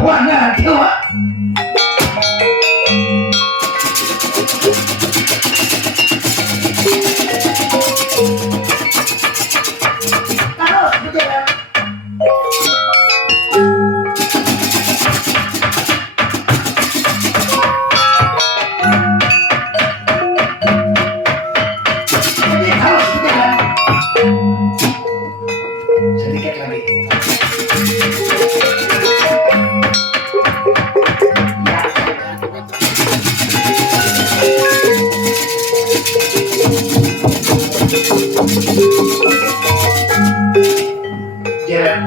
wana dewa. Terus berjalan. Jadi terus berjalan. Sedikit lagi. Ya.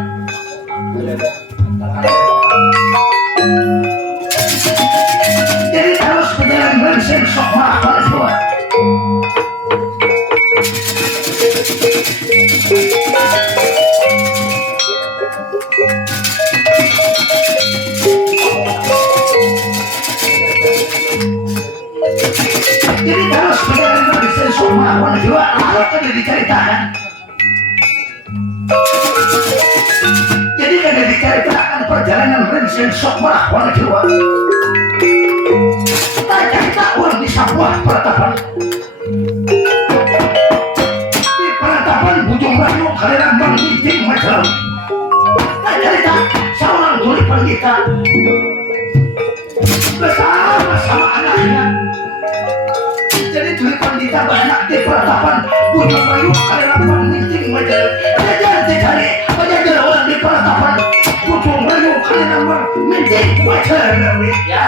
Jadi terus berjalan bersih sok mahal tua. Jadi terus berjalan bersih sok mahal tua. Lalu kan diceritakan. Jadi kan diceritakan perjalanan bersih sok mahal tua. Kita orang di sebuah peratapan. Di peratapan Bujung Rayu kalian menginting macam. Cerita seorang tuli kita bersama anaknya. Jadi tuli kita banyak di peratapan Bujung Rayu kalian menginting macam. Jadi banyak orang di peratapan Bujung Rayu kalian menginting macam ya.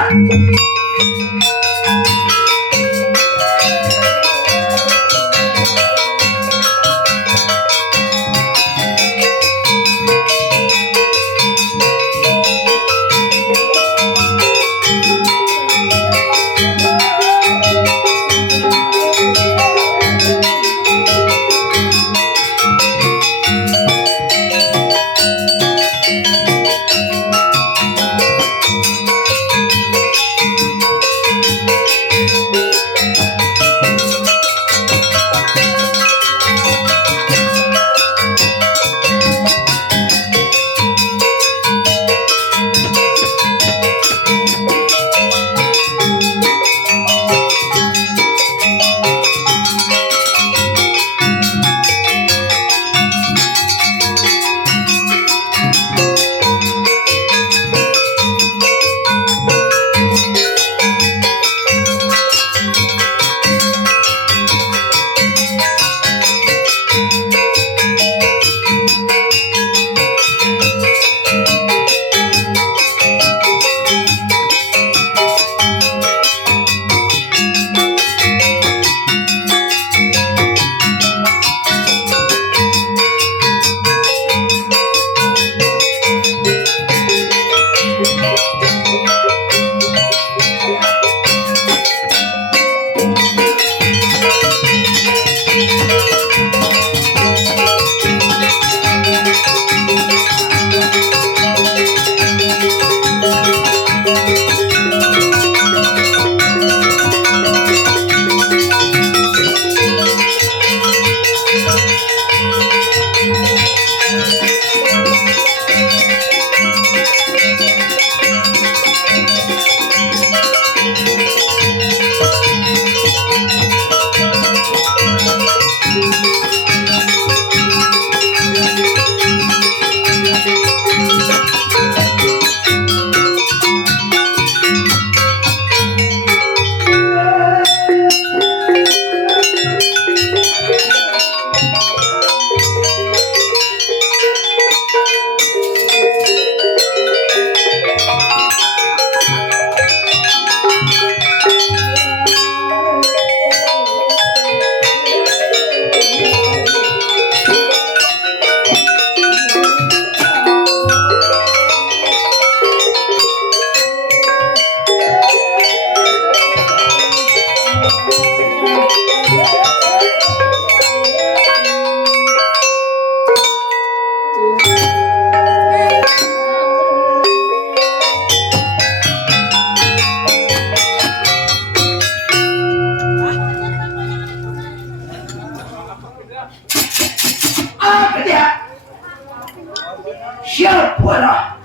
Siapa lah?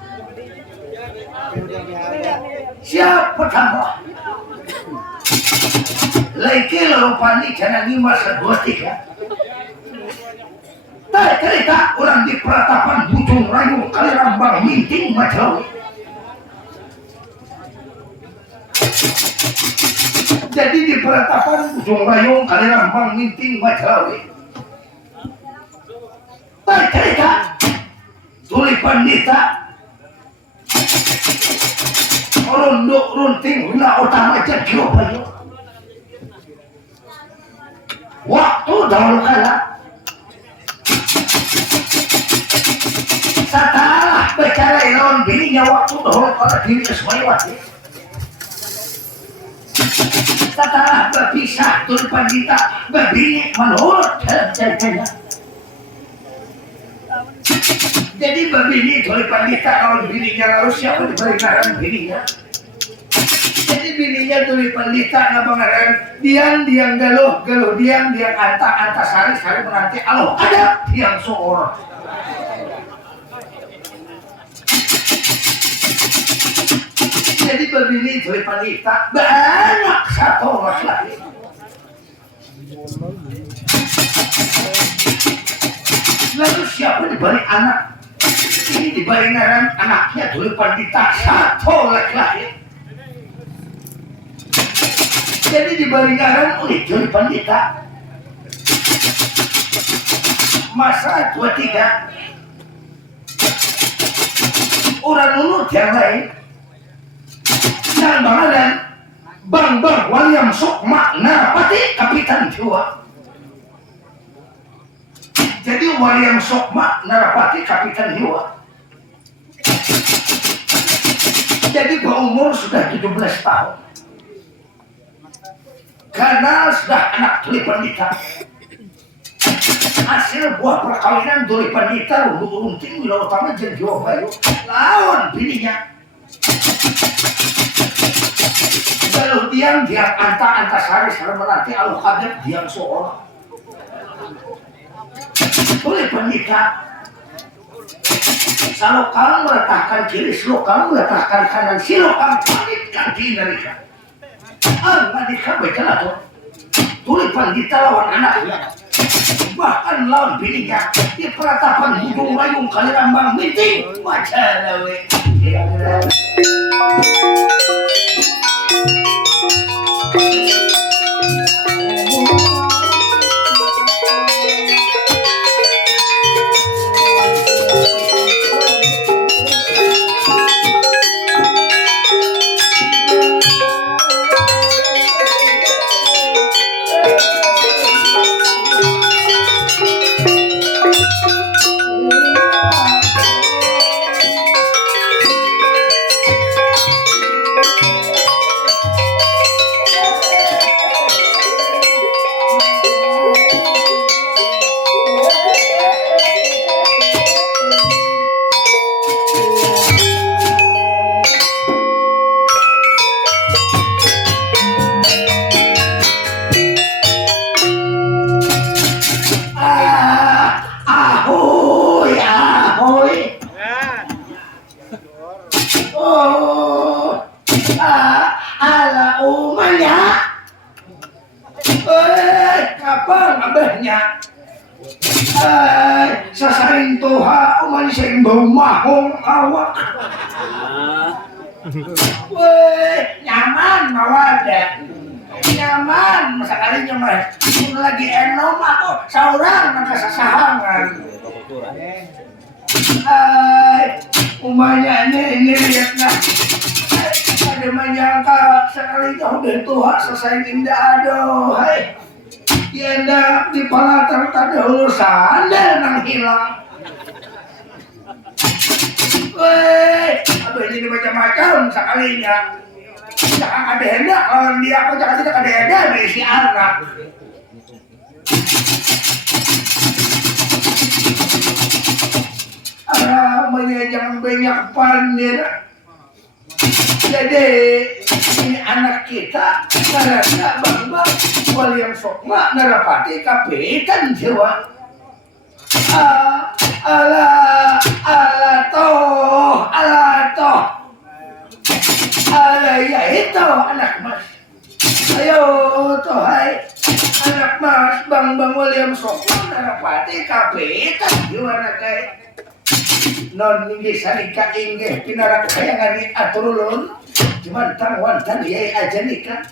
siap pertama lagi lalu panik jangan 5, 1, 2, 3 tak cerita orang di peratapan Bujung Rayu kali Rambang Minting Majawi. Jadi di peratapan Bujung Rayu kali Rambang Minting Majawi tak cerita Tuli Pandita Rondok runting wina utama jagio bayu waktu dahulu kala setelah bicara lawan bininya waktu dahulu kala diri Ismailwati setelah berpisah Tuli Pandita berbini menurut dalam ceritanya. Jadi berbini Tuli Pandita lawan bininya lalu siapa diberi ngaran bininya. Jadi bininya Tuli Pandita ngabangaran diang galuh diang anta sari menanti aloh ada diang seorang. Jadi berbini Tuli Pandita banyak satu orang lagi. Lalu siapa dibalik anak? Ini dibalik ngaran anaknya Tuli Pandita satu laki-laki. Jadi dibalik ngaran oleh Tuli Pandita masa 23 orang nunut yang lain yang bangaran Bang Waliam Sukma Narapati Kapitan Jawa. Jadi Waliam Sukma Narapati Kapitan Jawa. Jadi berumur sudah 17 tahun. Karena sudah anak Tuli Pandita. Hasil buah perkawinan Tuli Pandita runting wilayah utama jeung Jawa Bayu lawan bininya. Lalu diang anta sari menanti aloh kaget diang seorang. Tuli Pandita salokang meletakkan kiri, silokang meletakkan kanan, silokang panitkan di narika. Narika baca tuh Tuli Pandita lawan anaknya, bahkan lawan bininya di peratapan Bujung Rayu kali Rambang Minting Majawi. Kapan abahnya? Sasaring toha umani sering bau mahong awak. Nyaman mawada. Nyaman sekali nyaman. Lagi enom aku saurang nang sasahangan. Umanya ini lihat nah. Ada menyangka sekali jauh dari Tuhan selesai indah aduh. Hai. Ya di palatar tadi hulu sandal nang hilang. Aduh ini macam-macam sekalinya. Jangan ada hendak lawan dia aku jangan tidak ada hendak dari si anak. Jangan banyak pandir. Jadi ini anak kita karena Bang Waliam Sukma Narapati Kapitan Jawa. Ala toh. Ala itu anak mas. Ayo tuh hai anak mas Bang William Sokon Narapati kapitan juara kayak non inggih sanika inggih pinarak kayangan atur ulun cuman tangwan tadi aja nikah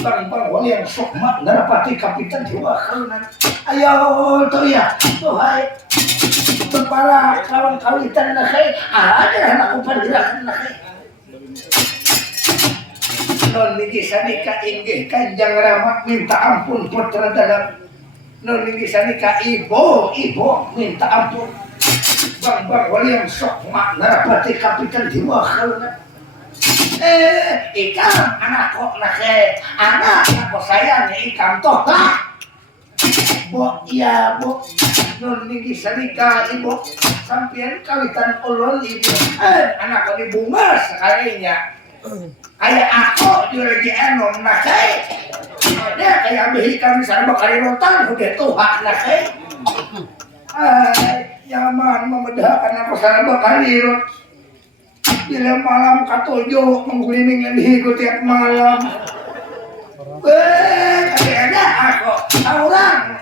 Bang William Sokon Narapati kapitan jiwa kalunan. Ayo tuh ya tuh hai para kawan kawitan na kay ada anak upandirakan na kay non niki sanika inggih Kanjeng Rama minta ampun putra dalam non niki sanika ibu minta ampun Bang William Sokma Narapati kapitan jiwa kalunan. Ikam anak kok na kay anak ko sayang ikam toh Bo, iya bo, non niki sanika ibu, sampian kawitan ulun ibu, anak ko ni bunga sekalinya, kayak aku juga lagi enom nakay, dia kayak behi kami sana bakal rotan, udah tuhan nakay, nyaman memedahkan aku sana bakal rot, bila malam katujuh menggulingan dihiku tiap malam. Kayaknya aku orang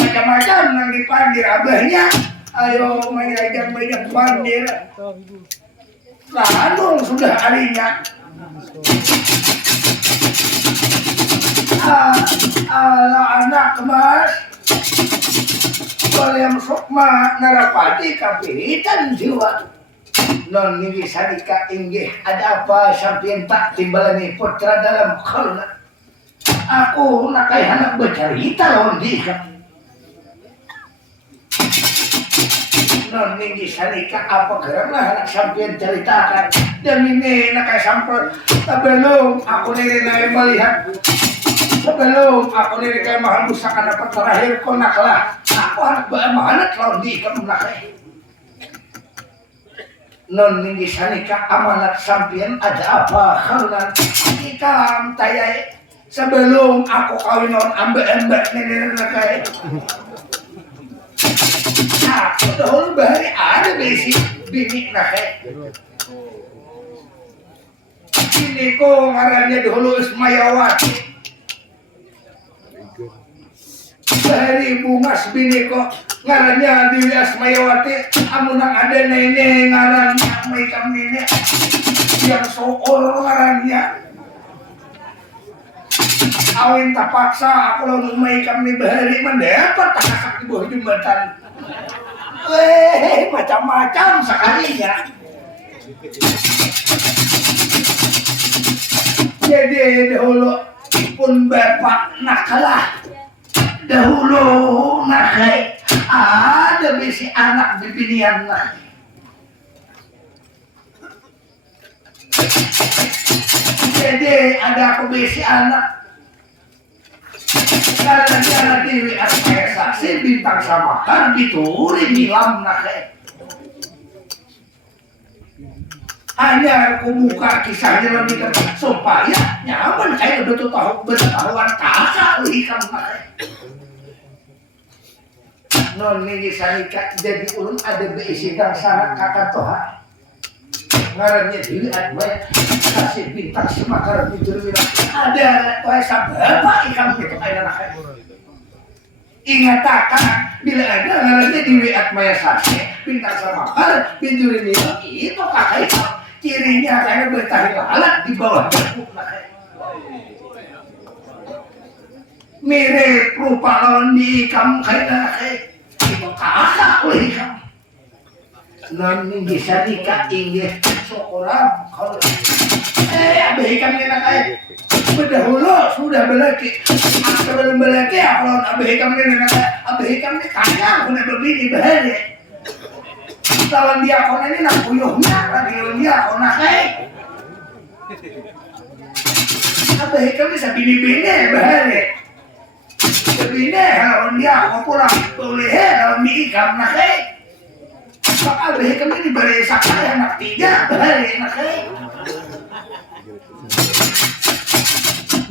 macam-macam yang dipandir abahnya. Ayo banyak pandir. Landung sudah harinya. Ala anak mas William Sokma Narapati kapitan jiwa. Non niki sadika inggih ada apa sampeyan tak timbalani putra dalam kalunan. Aku nakai anak bercerita lawan dia. Non ninggi sanika apa karena anak sampean ceritakan. Dan ini nakai sampel sebelum aku nilai melihat. Sebelum aku nilai mahal busakan dapat terakhir kau naklah. Aku anak beramanat lawan dia nakai. Non ninggi sanika amanat sampean ada apa karena ikam tayai. Sebelum aku kawin on ambek-ambek nenek kayak aku dahulu bahari ada besi bini kayak ini kok ngarannya dahulu Ismayawati bahari bungas bini kok ngarannya Dewi Ismayawati amunang ada nenek ngarannya mereka nenek yang soor ngarannya awin tak paksa aku lalu umai kami bahari mendapat tak kakak di bawah jembatan macam-macam sekalinya jadi dahulu pun bapak nakalah dahulu nakai ada bisi anak bibinian nak jadi ada aku bisi anak karena Dewi Asmaya saksi bintang samakan diturin nilam nakeh. Hanya aku buka kisahnya lebih ketat supaya nyaman kayak betul tahu bertahuan kakak ikan nakeh. Non ini sanika jadi ulun ada beisi dan sana kakak toha. Ngarannya Dewi Asmaya kasih bintang semakar diturin ada kuasa berapa ikan gitu kayak nakeh. Ingatakan bila ada ngarannya Dewi Atmaya Sasi bintang samakar binturin itu kakak itu cirinya karena bertahan lalat di bawah jakuk nakeh. Mirip rupa lawan di kamu kayak nakeh itu kakak oleh kamu. Non bisa nikah inggih seorang kalau abaikan kita kayak berdahulu sudah belaki sebelum belaki ya kalau abaikan kita abaikan ini kaya punya begini bahaya lawan dia kau ini nak puyuhnya lagi lawan dia kau nak abaikan bisa bini-bini bahaya bini lawan dia kau pulang boleh lawan dia ikan nak maka abaikan ini beresak saya nak tiga bahaya nak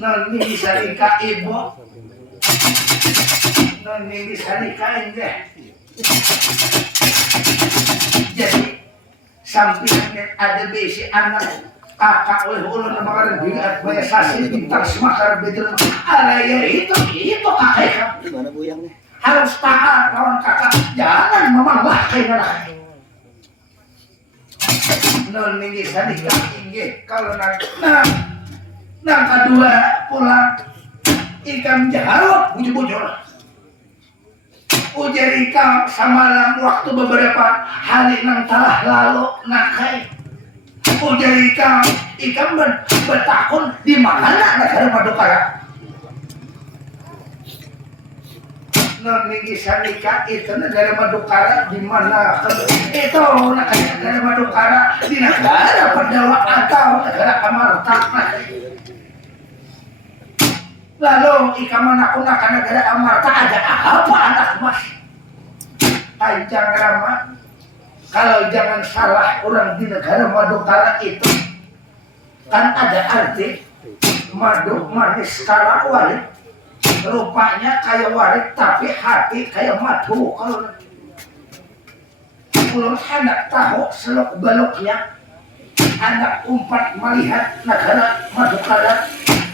non ini bisa nikah ibu non ini bisa nikah enggak jadi sampingnya ada besi anak kakak oleh ulun makanan bilat banyak sasi bintang semakar betul ya itu kakak Gimana buyangnya? harus taat lawan kakak jangan memanglah kayak mana non ini sadika inggih kalau nang kedua pulang ikan jahawak bujur-bujur ujar ikan samalam waktu beberapa hari nang telah lalu nakai ujar ikan bertakun di mana negara Madukara non minggi sanika itu negara Madukara di mana itu negara Madukara di negara Pandawa atau negara Amarta lalu ikan menakunakan negara Amarta ada apa anak mas Ajang Rama kalau jangan salah orang di negara Madukara itu kan ada arti madu manis kala warit rupanya kayak warit tapi hati kayak madu kalau belum hendak tahu seluk beluknya anak umpat melihat negara Madukara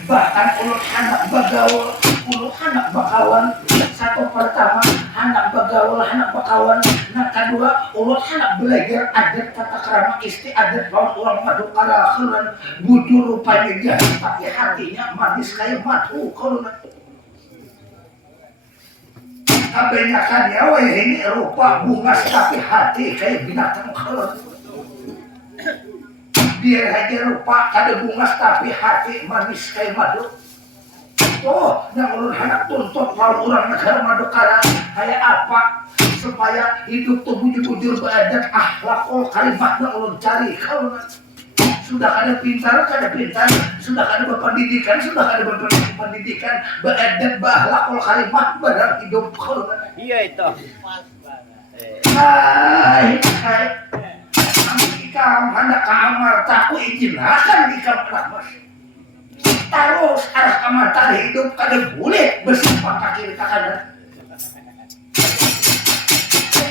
bahkan ulut anak bagaul ulut anak bakawan satu pertama anak bagaul anak bakawan nah kedua ulut anak belajar adat tata krama istiadat lawan orang Madukara keren bujur rupanya dia tapi hatinya manis kayak madu kalau kebanyakannya wah ini rupa bunga tapi hati kayak binatang keren biar aja rupa ada bunga tapi hati manis kayak madu tuh yang ulun hendak tuntut kalau orang negara Madukara kayak apa supaya hidup tuh bujur-bujur beradab akhlakul kalimatnya ulun cari kalau sudah ada pintar sudah ada berpendidikan beradab berakhlakul kalimat benar hidup kalau Iya itu. hai ikam hendak ke Amarta aku ijinakan ikam mas terus arah Amarta hidup kada boleh bersimpang kaki ke kanan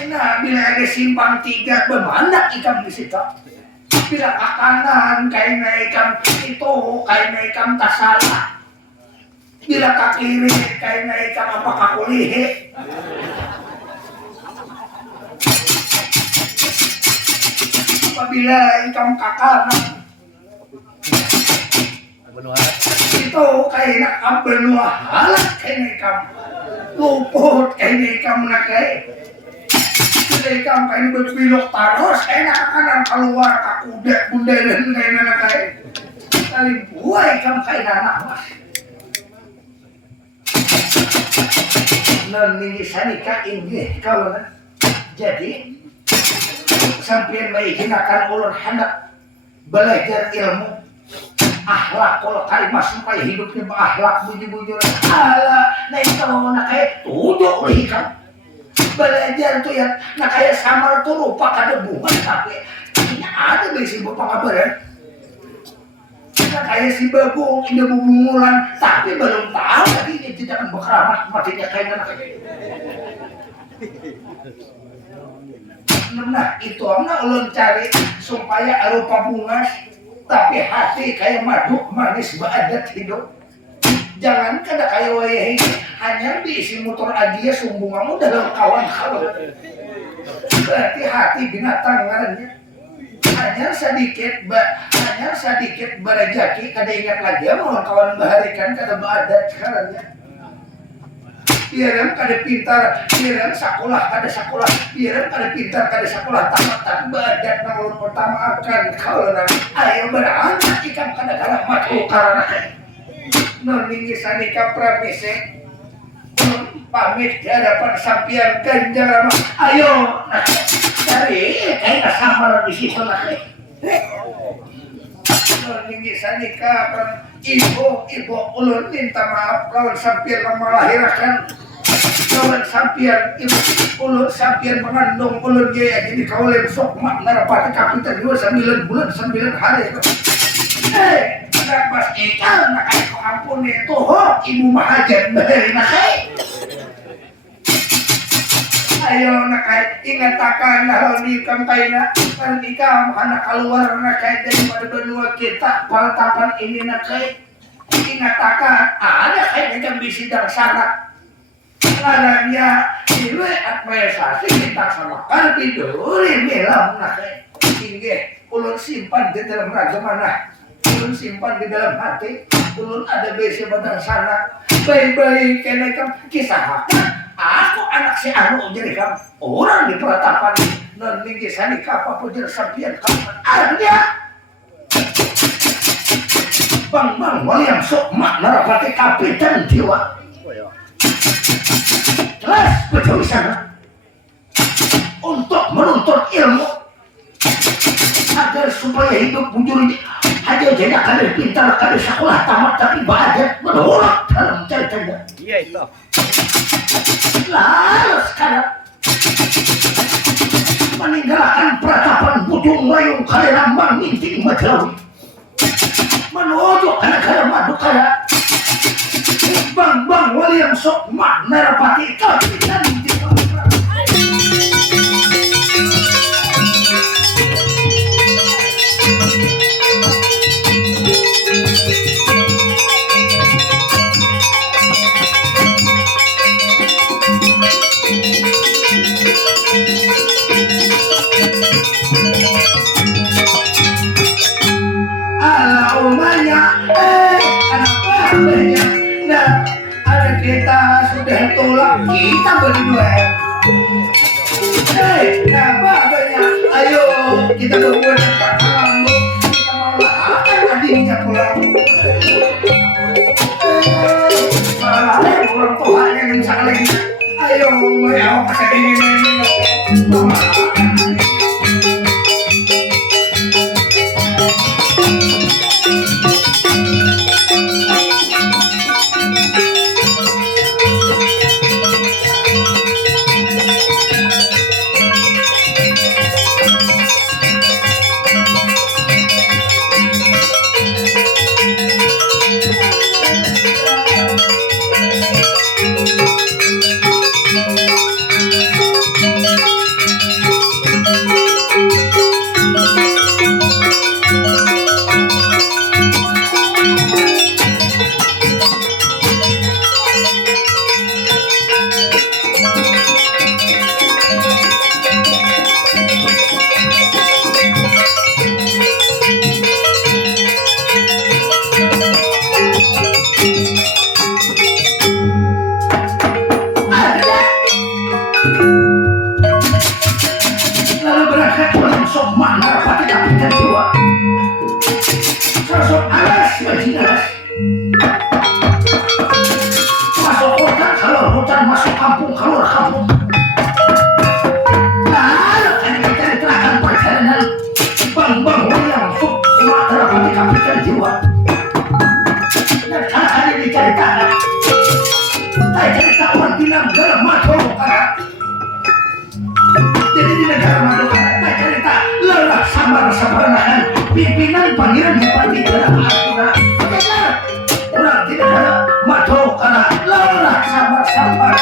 nah bila ada simpang tiga bermandak ikam di situ bila ke kanan kayaknya ikam itu kayaknya ikam tak salah bila ke kiri kayaknya ikam apa kakulihe apabila ikam kakak itu kayaknya ikam benua halat kayaknya ikam luput kayaknya ikam nakai ikam kayaknya berbelok terus kayaknya kanan keluar kakuda bunda dan kayaknya nakai kali buah ikam kayaknya anak mas non ini sanika inggih kalau jadi sampai menggunakan ulun hendak belajar ilmu akhlakul karimah supaya hidupnya berakhlak bujur-bujur ala nah itu nak kayak tujuh ikam belajar tuh yang nak kayak samar tuh rupa kada bunga tapi ini ada besi bapak kabaran nak kayak si babung ini bubungulan tapi belum tahu lagi ini tidak akan berkeramat matinya kayak anak nah itu anak ulun cari supaya rupa bunga tapi hati kayak madu manis beadat hidup jangan kada kayak wayah ini hanya diisi motor aja sumbungamu dalam kawan-kawan berarti hati binatang ngarannya hanya sedikit berejaki kada ingat lagi mau kawan baharikan kada beadat ngarannya biaran kada pintar biaran sekolah kada sekolah biaran kada pintar kada sekolah tamatan badat nang utama akan kalau ayo berangkat ikan kada kalah matu karena non ini sanika pramise pamit di hadapan sampian Ganjarama ayo cari kayak samar di situ lah non ini sanika ibu ulun minta maaf lawan sampian melahirkan lawan sampian ibu ulun sampian mengandung ulun ya jadi kaulen sok mak narapati kapitan 9 bulan 9 hari anak pas ikan nak kau ampun itu ibu mahajan dari nakai ayo nakai ingatakan hal di kampayna nikah anak keluar nakai daripada benua kita palatapan ini nakai ingatakan ada kayak yang bisi dan syarat larangnya ilwe administrasi kita samakan biduri bilang nakai tinggi ulun simpan di dalam raga mana ulun simpan di dalam hati ulun ada bisi badang syarat baik-baik kena kisah aku anak si anu jadi kan orang di peratapan non minggi sani kapal pujar sampian kapan ada bang William sok mak narapati kapitan jiwa jelas betul sana untuk menuntut ilmu agar supaya hidup bujur aja jadi kalian pintar kalian sekolah tamat tapi bahagia menolak dalam ceritanya iya itu lalu sekarang meninggalkan peratapan bujung layung kali lambang minting Madrawi menuju ke negara Madukara bang William sok mak narapati kapitan jiwa kita sudah tolak kita berdua babanya ayo kita berdua dekat kamu kita mau lakukan adiknya pulang orang tuanya yang saling ayo kasih ini pimpinan pangeran bupati dalam Arjuna orang tidak ada madu karena lelah sabar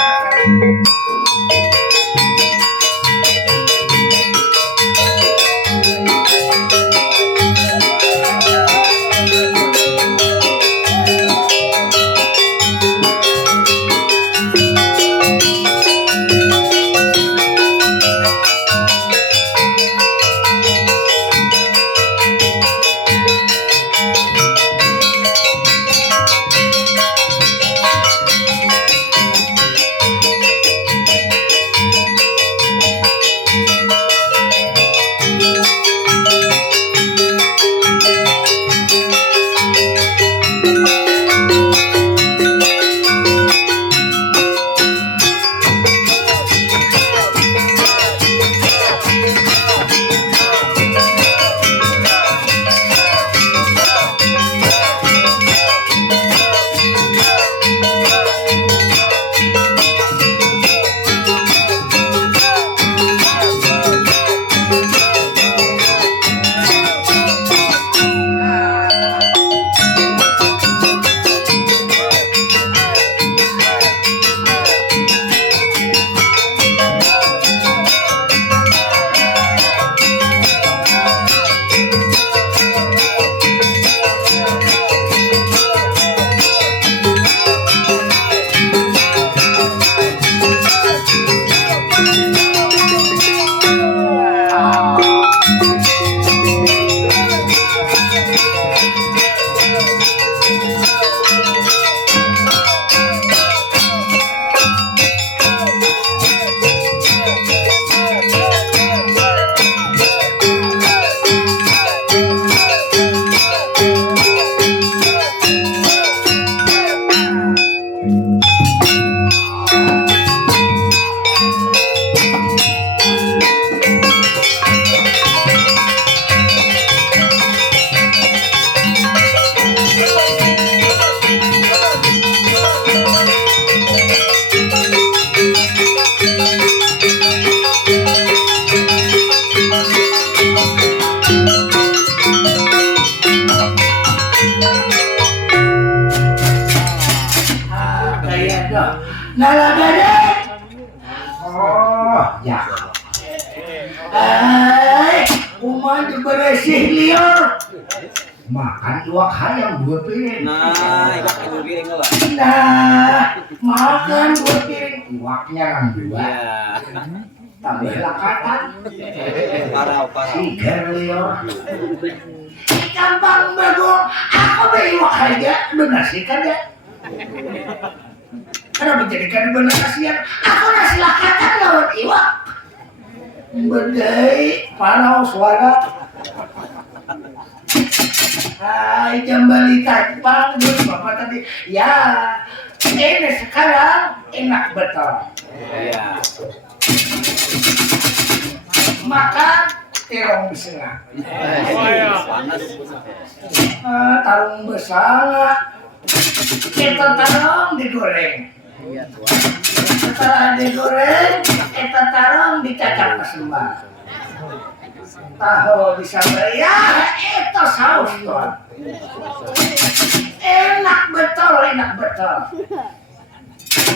nalagade. Oh, ya. Umah beresih liar. Makan iwak hayam 2 piring. Nah, iwak 2 piring lah. Nah, makan 2 piring. Iwaknya kan 2. Iya. Tambah lakatan. Parau. Sigar liar. Gampang bagong. Aku beli iwak aja. Donasikan ya. Kenapa jadikan benar kasihan? Aku nasi lakatan lawan iwak. Bedai parau suara. Hai kembali tajpang dulu bapak tadi. Ya, ini sekarang enak betul. Iya. Makan terong besar. Panas. Tarung besar. Kita tarung digoreng. Iya, Tuan. Setelah digoreng, kita tarung dicacah ke sembah. Tahu bisa ya itu saus tuan. Enak betul.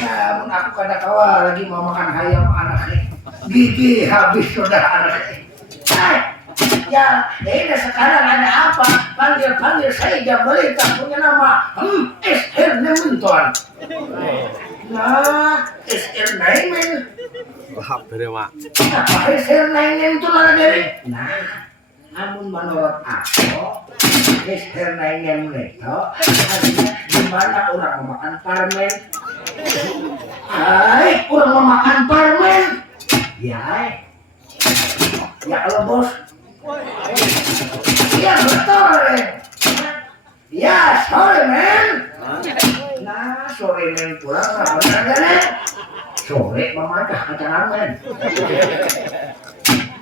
Namun aku kadang kala lagi mau makan ayam anaknya. Gigi habis sudah anaknya. Ya, ini sekarang ada apa? Panggil saya Jambali, tak punya nama. SR Nemen tuan. Nah, SR Nemen. Wah, berewa. Apa SR Nemen itu mana dari? Nah, namun menurut aku, SR Nemen itu artinya gimana orang memakan permen. Hai, orang memakan permen. Ya, kalau bos. Iya betul, men. Ya, sorry, men. Nah, sorry, men. Pulang apa aja, sore memantah kacangan, men.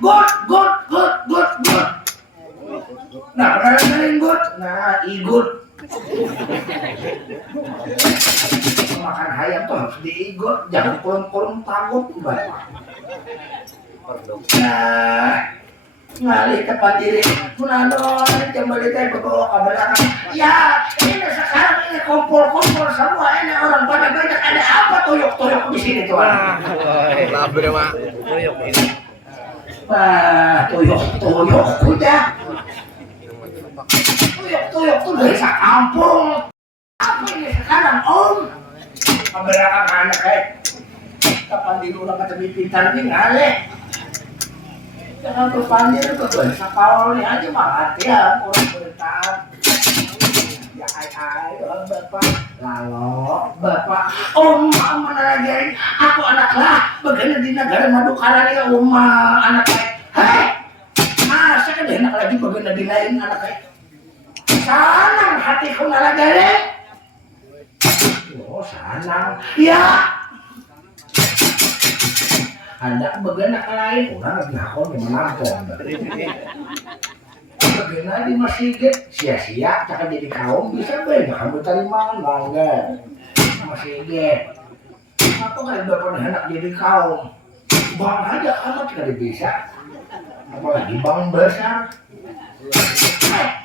Good. Nah, pernah dengerin good? Nah, igut. Makan ayam tuh harus diigut, jangan kurung-kurung takut, Bapak. Nah, ngalih tempat diri Munano kembali teh bawa ke belakang. Ya ini sekarang ini kumpul semua ini orang pada banyak. Ada apa tuyuk di sini tuan? Lah berewa. Tuyuk ini. Wah tuyuk kuda. Tuyuk tuh dari sakampung. Apa ini sekarang om? Ke belakang anak kapan di luar kata pintar ini ngalih. Jangan berpandir ke bahasa Pauli aja mah ya orang berita. Ya bapak lalu bapak mana lagi aku anak lah begini di negara madu karang anak hei saya kan enak lagi begini di lain anak sanang hatiku nalagari. Oh sanang ya Anda bagian lain orang lagi hakon yang menampung. Bagian di masjid sia-sia cakap jadi kaum bisa banyak kamu terima bangga masjid. Apa kan udah pernah hendak jadi kaum? Bang aja amat kali bisa. Apalagi bang besar.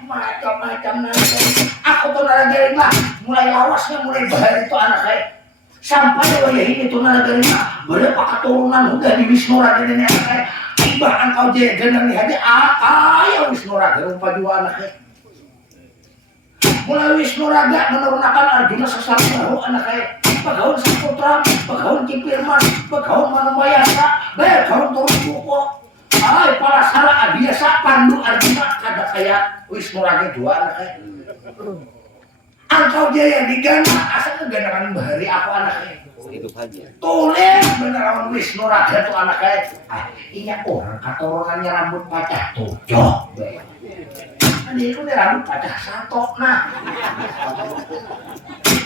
Macam-macam nanti. Aku tuh nalagarin lah. Mulai lawasnya mulai bahaya itu anak saya. Sampai wajah ini tuh nalagarinnya berapa keturunan udah di Wisnu Raga ini anaknya. Bahkan kau jaga nih aja ya Wisnu Raga rupa dua anaknya. Mulai Wisnu Raga menurunkan Arjuna Sesarbahu anaknya. Pagaun Saputra, pagaun Kipirman, pagaun Manumayasa, pagaun Turun Buko. Para salah biasa Pandu Arjuna kada kayak Wisnu Raga dua anaknya. Engkau dia yang digana, asal kegandangan bahari aku anaknya. Hidup aja. Tulis beneran Wisnu Raga itu anaknya. Ini orang keturunannya rambut pacah 7. Ini itu rambut pacah 1. Nah,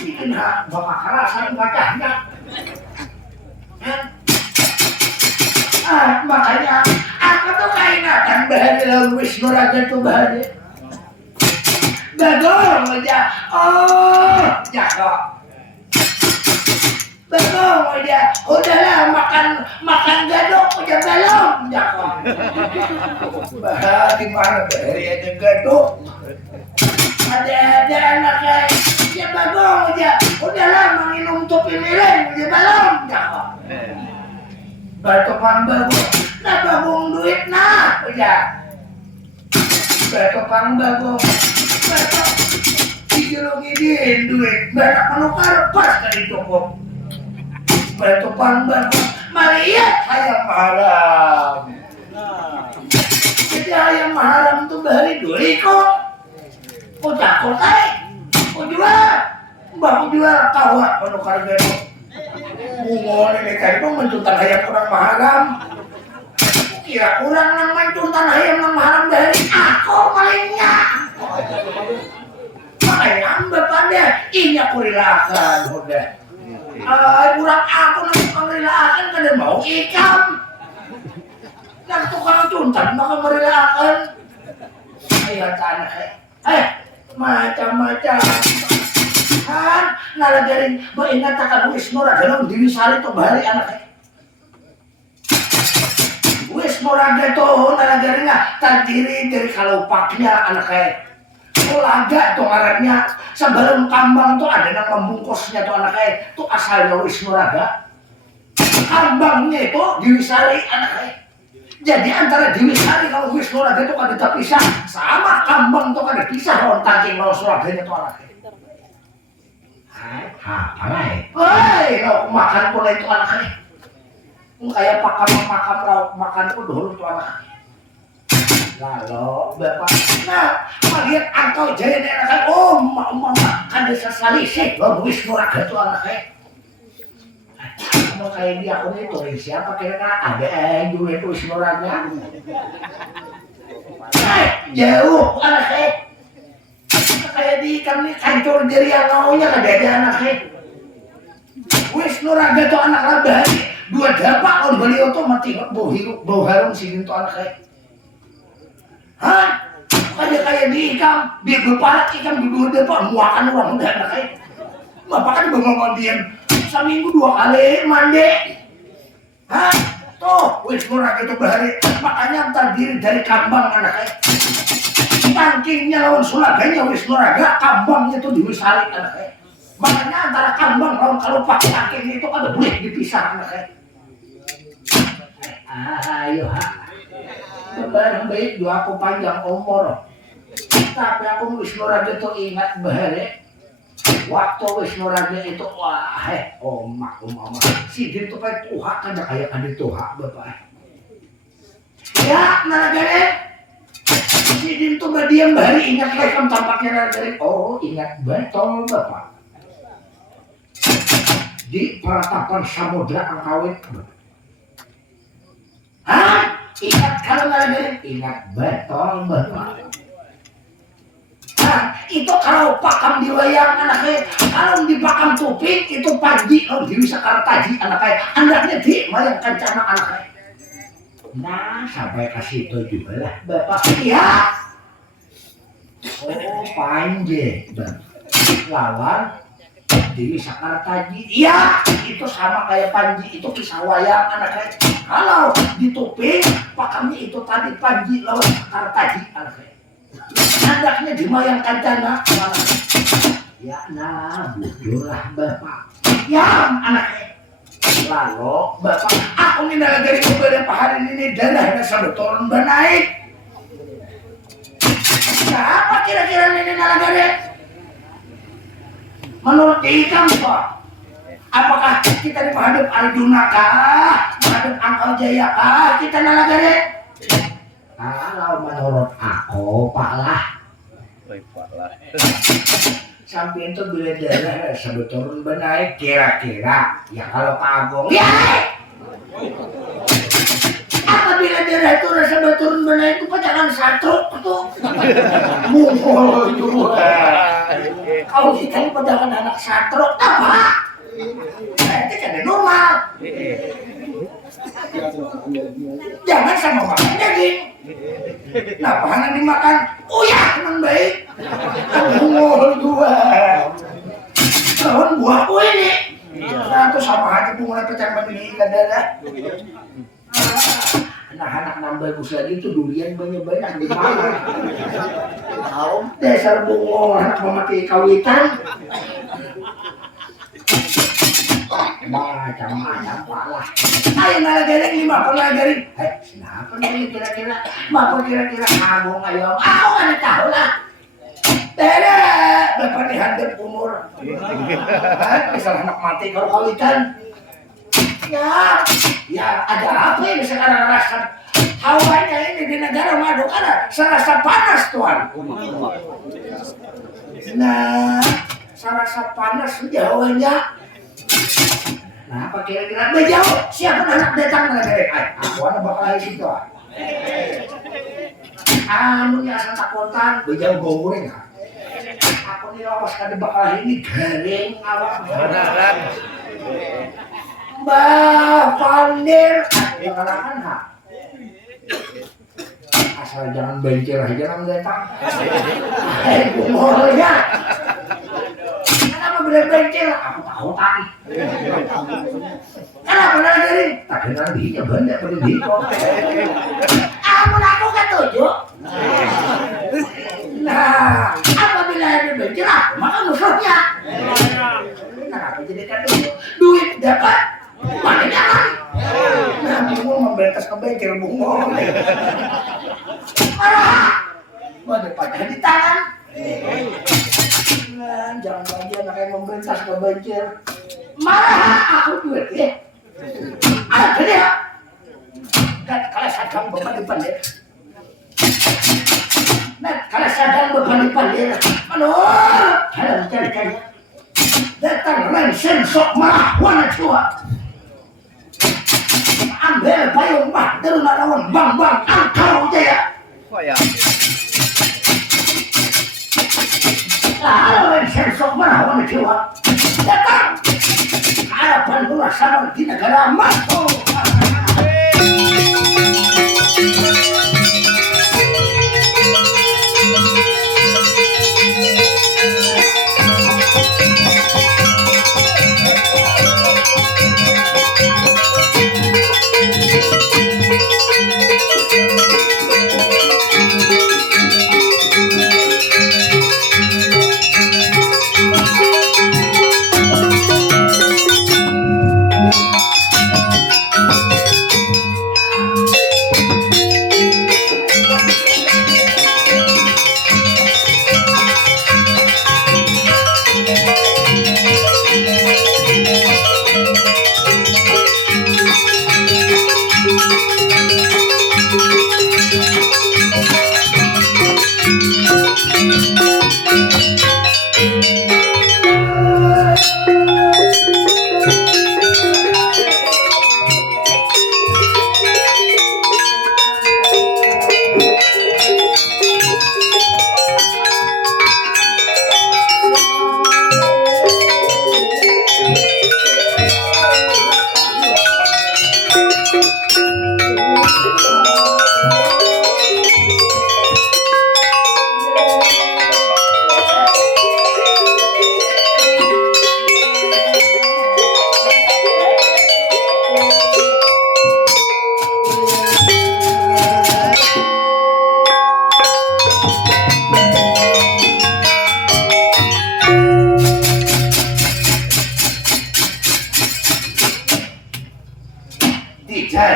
ini bapak kerasan pacahnya. Makanya aku tuh keingatan bahari lalu Wisnu Raga itu bahari. Bagong aja, jago. Bagong aja, udahlah makan gadok aja belum, jago. Bah, di mana dari aja gadok? Ada anaknya. Ya bagong aja. Udah lama minum topi miring. Udah balong. Jangan. Batu pambagong. Nah bagong duit nah. Udah. Batu pambagong. Batu. Gigil-gigilin duit. Banyak menukar pas kali cukup. Batu pambagong. Malihat ayam haram. Jadi ayam haram tuh bari duri kok. Kocak-kocak. Kau jual. Baru jual kawat menukar bebo. Ngomong ini tadi pun mencutan ayam kurang haram. Kira kurang nang mencutan ayam nang haram dari aku malingnya. Makanya pada ini aku relakan udah. Kurang aku nang tukang relakan kada mau ikam. Nang tukang cuntan maka merelakan. Ayo anak macam-macam. Kan nalagarin maingat akan Wisnora dalam diwisari to bari anaknya. Wisnora to nalagarin terdiri dari kalopaknya anaknya. Olaga to ngarannya sebelum kambang tuh ada yang membungkusnya tuh anaknya. Tuh asalnya Wisnora. Kambangnya itu diwisari anaknya. Jadi antara diwisari kalau Wisnora itu kan terpisah sama kambang tuh kan dipisah lawan tangking lawan Surabaya tuh anaknya. Woi, lauk makan pula itu anaknya. Kayak pakam lauk makan pun dulu tuh anaknya. Lalu bapak, nah melihat angkau jaya anaknya. Oh, mama kan desa salisih lawan Wisnora itu anaknya. Kamu kayak dia aku nih tuh siapa kira-kira ada duit Wisnoranya? Jauh anaknya. Kayak di kami kantor dari yang maunya ada anaknya. Wisnora tuh anak labari dua dapak kalau beliau tuh mati bau harum sini tuh anaknya. Hah? Kayak di ikam biar berparak ikam di dua dapak muakan uang udah anaknya. Bapak kan bengong diam. Seminggu 2 kali mandi. Hah? Tuh, Wisnora itu berhari. Makanya terdiri dari kambang anaknya. Tangkingnya lawan sulaganya Wisnora, kambangnya itu diwisari anaknya. Makanya antara kambang lawan kalau pakai tangking itu kan boleh dipisah anaknya. Ayo ha. Barang baik doa aku panjang umur. Tapi aku Wisnora itu ingat berhari. Waktu Wisnora itu wah omak si dia tuh kayak tuha kan kayak ada tuha bapak ya nalagare si dia tuh berdiam bari ingat lagi kan tampaknya nalagare oh ingat betul bapak di peratapan samudra angkawit hah ingat kalau nalagare ingat betul bapak. Nah, itu kalau pakam diwayang anaknya, kalau di pakam tuping itu pagi kalau di wisakara taji anaknya, andaknya di mayang kancana anaknya. Nah, sampai kasih itu juga lah, bapak. Iya. Oh, panji, lawan di wisakara taji. Iya, itu sama kayak panji itu kisah wayang anaknya. Kalau di tuping pakamnya itu tadi panji lawan wisakara taji anaknya. Andaknya di mayang kancana ya nah bujurlah bapak ya anaknya lalu bapak aku ini dari beberapa hari ini darahnya sampai turun naik siapa kira-kira ini nalagare menurut ikam pak apakah kita di menghadap Arjuna kah menghadap Angkau Jaya kah kita nalagare. Kalau menurut aku, Pak lah. Sampai itu bila darah sampai turun benaik kira-kira. Ya kalau kagum, ya. Apabila darah itu sampai turun benaik itu jangan satu tuh. Mungkul juga. Kalau kita ini pedagang anak satro, apa? Itu kan normal. Jangan sama makan daging. Nah, pahanan dimakan, ya teman baik. Mungkul juga. Lawan buahku ini. Nah, itu sama aja bunga pecah begini ikan dada. anak nambah bus lagi itu durian banyak-banyak di mana? Tahu dasar bungo anak mati kawitan. Macam-macam palah. Ayo nalagaring 5 nalagaring. Kenapa nih kira-kira? Apa kira-kira kamu ayo? Aku nggak tahu lah. Tere, berapa nih hampir umur? Misal anak mati kalau kawitan. Ya ada apa ini sekarang rasakan? Hawanya ini di negara madu ada serasa panas tuan. Nah, serasa panas hawanya. Nah, apa kira-kira bejauh siapa anak datang dari aku anak bakal itu tuan. Anu nya asal takutan bejauh goreng. Aku nih lawas kada bakal ini garing awak. Beneran. Mbah Pandir, jangan ha. Asal jangan bencil aja jangan datang. Gumolnya. Kenapa boleh bencil? Aku takutan. Kenapa lagi? Tak kenal dia banyak pendidik. Aku ketujuh. Nah, apabila ada bencil, maka musuhnya. Kenapa jadi ketujuh? Duit dapat. Mana jangan? Nah, bungo membetas ke bengkel bungo. Marah. Waduh, pakai di tangan. Nah, jangan lagi anak yang membetas ke bengkel. Marah, aku duit ya. Ada dia. Dan kalau sadang beban depan dia. Nah, kalau sadang beban depan dia. Aduh, jalan cari-cari. Datang lensen sok marah, warna tua. Ambil payung bah, terus lawan bang angkau jaya. Kok ya? Lawan sensok mana warna jiwa. Datang. Harapan murah sama di negara matu.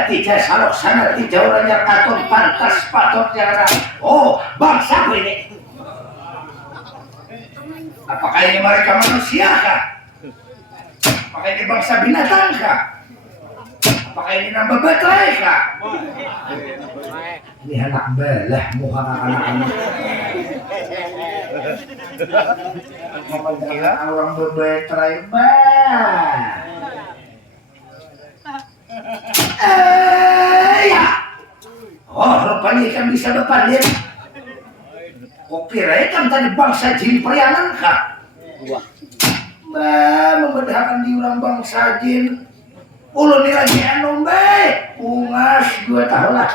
Tidak salok sana tidak orangnya takut pantas patutnya. Oh, bangsa ini. Apakah ini mereka manusia kah? Apakah ini bangsa binatang kah? Apakah ini nambah baterai kah? Ini anak belah muka anak-anak. Memandangkan orang berbaterai bah. Ya. Oh, rupanya ikan bisa berpandir. Kira ikan tadi bangsa jin perianan kah? Mbak, membedakan di ulang bangsa jin. Ulun ini lagi anu baik. Ungas, gue tahu lah.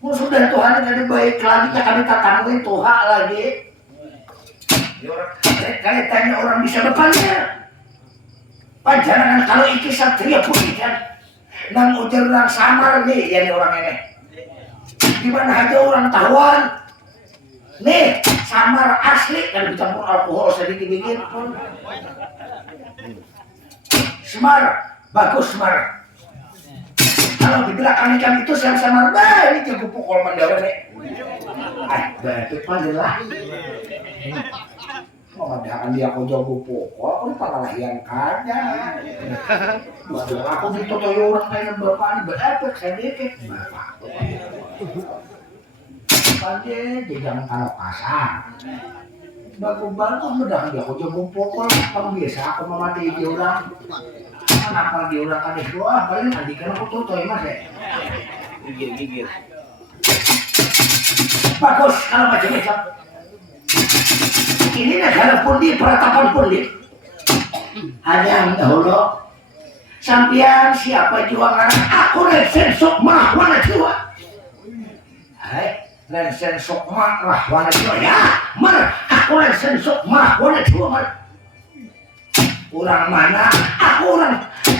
Sudah Tuhan tadi baik lagi, kami tatamuin Tuhan lagi. Kalian tanya orang bisa berpandir. Panjangan kalau iki satria pun ikan. nang ujar orang samar nih ya nih orang ini di mana aja orang tahuan nih samar asli kan dicampur alkohol sedikit-dikit semar bagus semar kalau di belakang ikan itu yang samar ini jago pukul mendawan nih betul padalah mengadakan dia aku jago pukul aku pengalahian kaca aku ditutupi orang kayak bapak ini berefek sedikit bapak pade jangan kalau kasar bagus-bagus udah dia aku jago pukul kalau biasa aku memati di orang kenapa di orang kan itu paling nanti kan aku tutupi mas ya Gigil. bagus kalau macam-macam ini negara pundi peratapan pundi ada yang dahulu sampian siapa juangan aku resen sok mah wana jiwa hai resen sok mah wana jiwa ya mar aku resen sok mah wana jiwa mar orang mana aku orang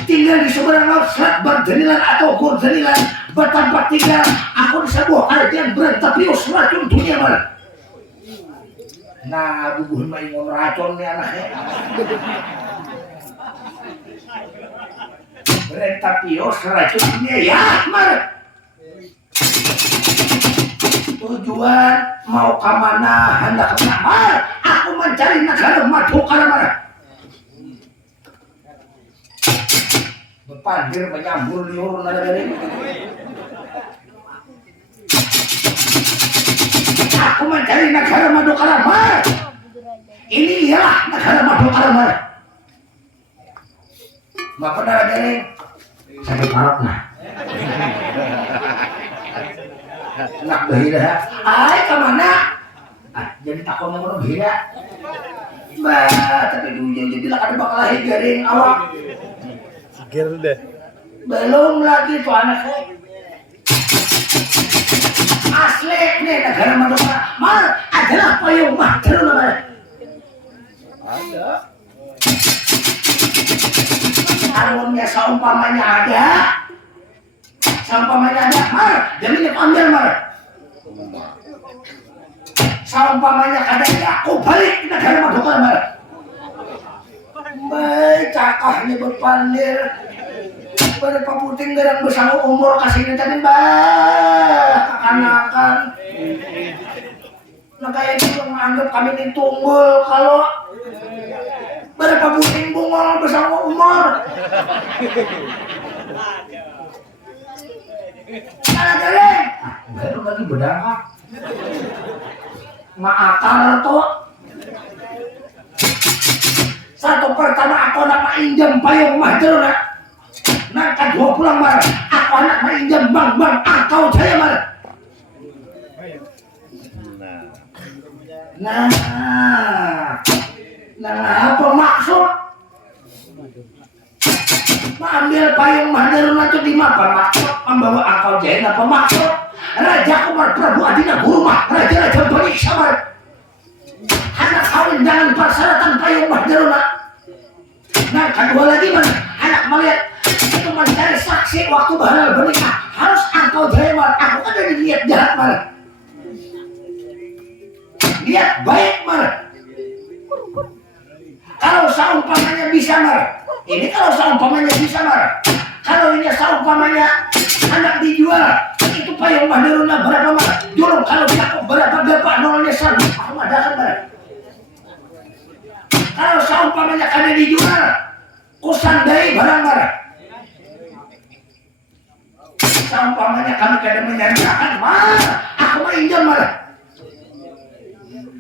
tinggal di seberang laut selat berdenilan atau gordenilan bertempat tinggal aku di sebuah artian berantapius racun dunia mar nah bubuh maingon racun nih anaknya berantapius racun dunia ya mar tujuan mau kemana hendak kemana mar aku mencari negara madu karamar berpandir menyambur liur nada dari aku mencari negara madu karamar ini ya negara madu karamar bapak nada dari sakit parut nah nak behida ay kemana jadi takut ngomong behida tapi dulu jadi bilang ada bakal lahir garing awak Gil deh. belum lagi tuh anaknya asli nih negara madu karamar adalah payung mah terus Ada. Alurnya seumpamanya ada mar jadinya ambil mar seumpamanya ada ya aku balik negara madu karamar baik cakahnya berpandir pada paputing garang bersama umur kasihnya tadi akan nah kayak gitu menganggap kami ini tunggul kalau berapa puting bungol bersama umur Anak-anak baru lagi berdangkak ma'akar tuh satu pertama aku anak mainjam payung mahjur nah kedua pulang mar aku anak mainjam bang akau saya mar nah apa maksud mengambil payung mahjur itu di apa maksud membawa akau jaya apa maksud Raja Kumar Prabu Adina Guruma Raja Panik Samar anak kawin dengan persyaratan payung mahjur nah kedua lagi mana anak melihat itu mencari saksi waktu bahalal bernikah harus akau jaya mar aku kan dari niat jahat mar niat baik mar kalau seumpamanya bisa mar ini kalau seumpamanya bisa mar kalau ini seumpamanya anak dijual itu payung mahjurnya berapa mar dulu kalau diaku berapa bapak nolnya sama aku adakan mar kalau seumpamanya kada dijual kusandai barang mar seumpamanya kami kada menyanyikan mar aku mainjam mar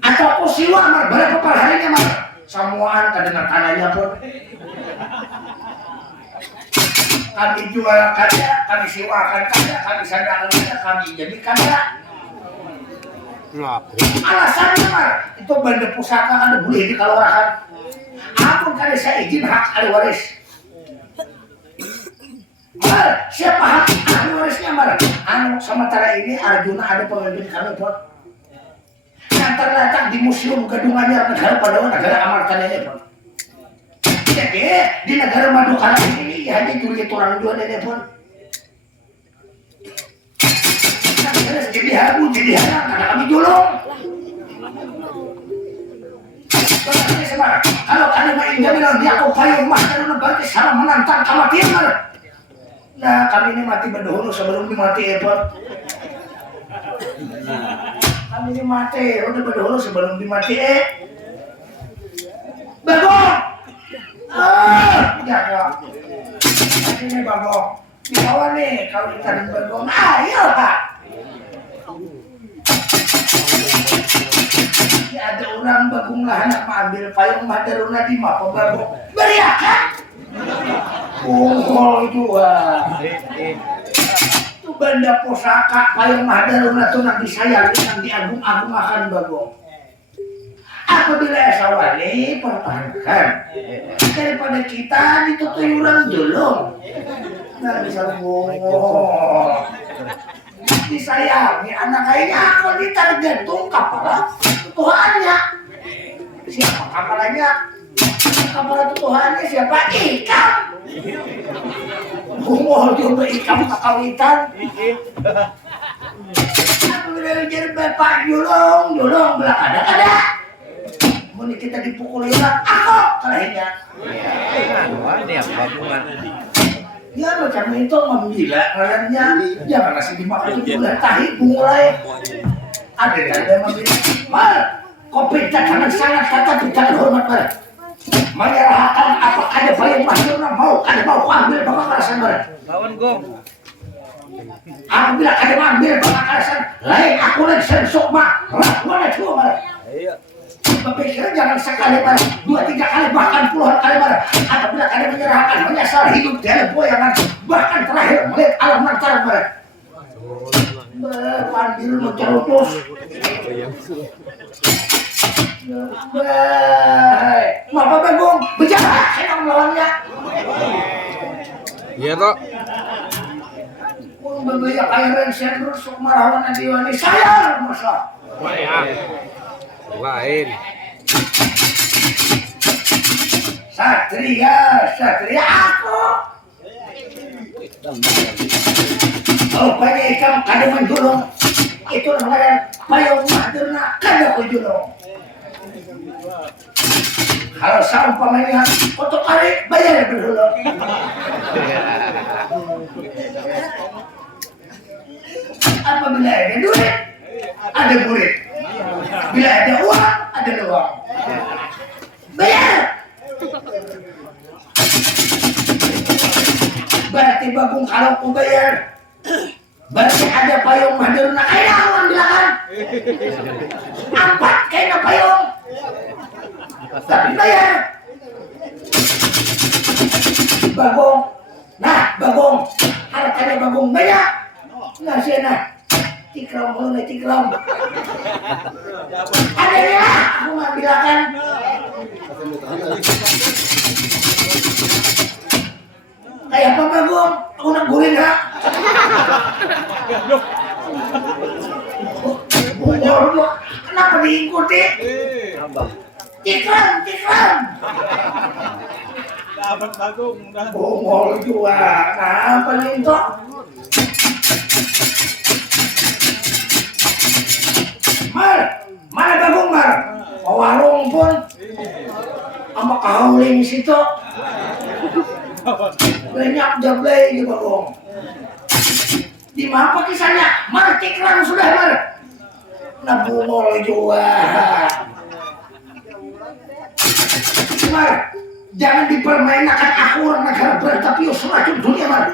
atau aku siwa mar berapa per harinya mar semuaan kedengar kanannya pun kami jual kada kami siwakan kada kami sandakan kada kami jadi kada alasannya mar itu benda pusaka kada boleh dikalurakan aku kada saya izin hak ahli waris mar siapa hak ahli warisnya mar anu sementara ini Arjuna ada pemimpin kami pun yang terletak di museum Gedung Anyar negara Pandawa negara Amartanya pun jadi di negara Madu Karam ini hanya curi orang dua nenek pun jadi habu jadi harang karena kami julung. Kalau kalian main bilang dia kau payung mah dan berarti salah menantang kematian. Nah kami ini mati berdahulu sebelum dimati Epot. Kami ini mati udah berdahulu sebelum dimati Bagong. Ya. Ini Bagong. Di bawah nih kalau kita dan Bagong. Ayo Pak. Ini ada orang Bagong lah anak ambil payung madaruna di mah Bagong. Beriakan. Oh juga. Itu benda pusaka payung madaruna tuh nanti saya yang diagung-agung akan Bagong. Apabila esawani pertahankan daripada kita ditutuyuran julung nggak bisa ngomong disayangi anak kayaknya aku tergantung kepala Tuhannya siapa kepalanya kepala Tuhannya siapa ikan ngomong coba ikan kekawitan apabila jadi bapak julung belakang ada muni kita dipukul orang aku kalahnya Ini apa bunga? ya macam itu menggila kalahnya jangan nasi dimakan itu udah tahi mulai ada memilih mal kopi jangan sangat kata jangan hormat mal menyerahkan apa ada payung masuk mau ada mau ambil bapak kalasan mal Lawan gong. apabila ada ambil bapak kalasan lain aku lagi sensok mak mana cuma mal Ayo. Berpikir jangan sekali pada 2-3 kali bahkan puluhan kali pada apabila kalian menyerahkan menyesal hidup dalam boyangan bahkan terakhir melihat alam lantaran pada pandir mencerutus Bapak Bagong bicara saya melawannya Iya toh. berbaya kairan sendru sukmarawan adiwani saya masa Lain. Satria aku. Oh banyak ikan kada menjulung. Itu namanya payung maderna kada menjulung. Kalau seumpamanya untuk kali bayar dulu. Apabila ada duit, ada murid. Bila ada uang, ada uang. Bayar. Berarti Bagong kalau ku bayar, berarti ada payung maderna. Kaya awan bilangan. 4 kaya payung. Tapi bayar. Bagong. Nah, Bagong. Harganya Bagong banyak. Ngasih nah. Tikram mulu nih tikram. Ada ya, aku nggak bilakan. Kayak apa Bagong? Aku nak guling ha. Kenapa diikuti? Tikram. Dapat Bagong. Bongol juga. Kenapa nih itu? Mana Bagong Mar? Warung pun sama kahauling situ banyak jablay di Bagong. Di mana kisahnya? Mar tikram sudah Mar. Nabungol juga. Mar, jangan dipermainkan aku orang negara bertapius racun dunia Mar.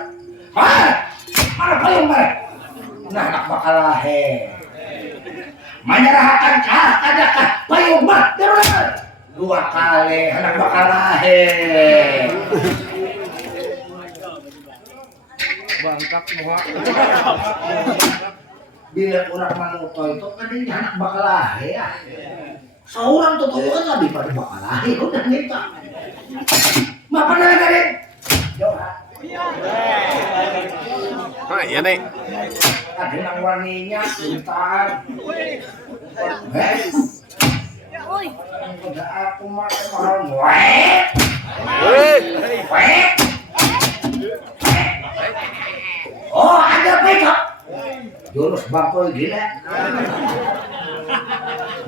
Mana payung Mar? Nah anak bakal lahir. Menyerahkankah adakah payung mah 2 kali anak bakal lahir Bangkak muha. bila orang manuto itu kan ini anak bakal lahir seorang tuh kan lebih pada bakal lahir udah minta apa nih kalian Ya nih. ada yang warninya pintar udah aku makan mahal oh ada pecah jurus bangkoi gila.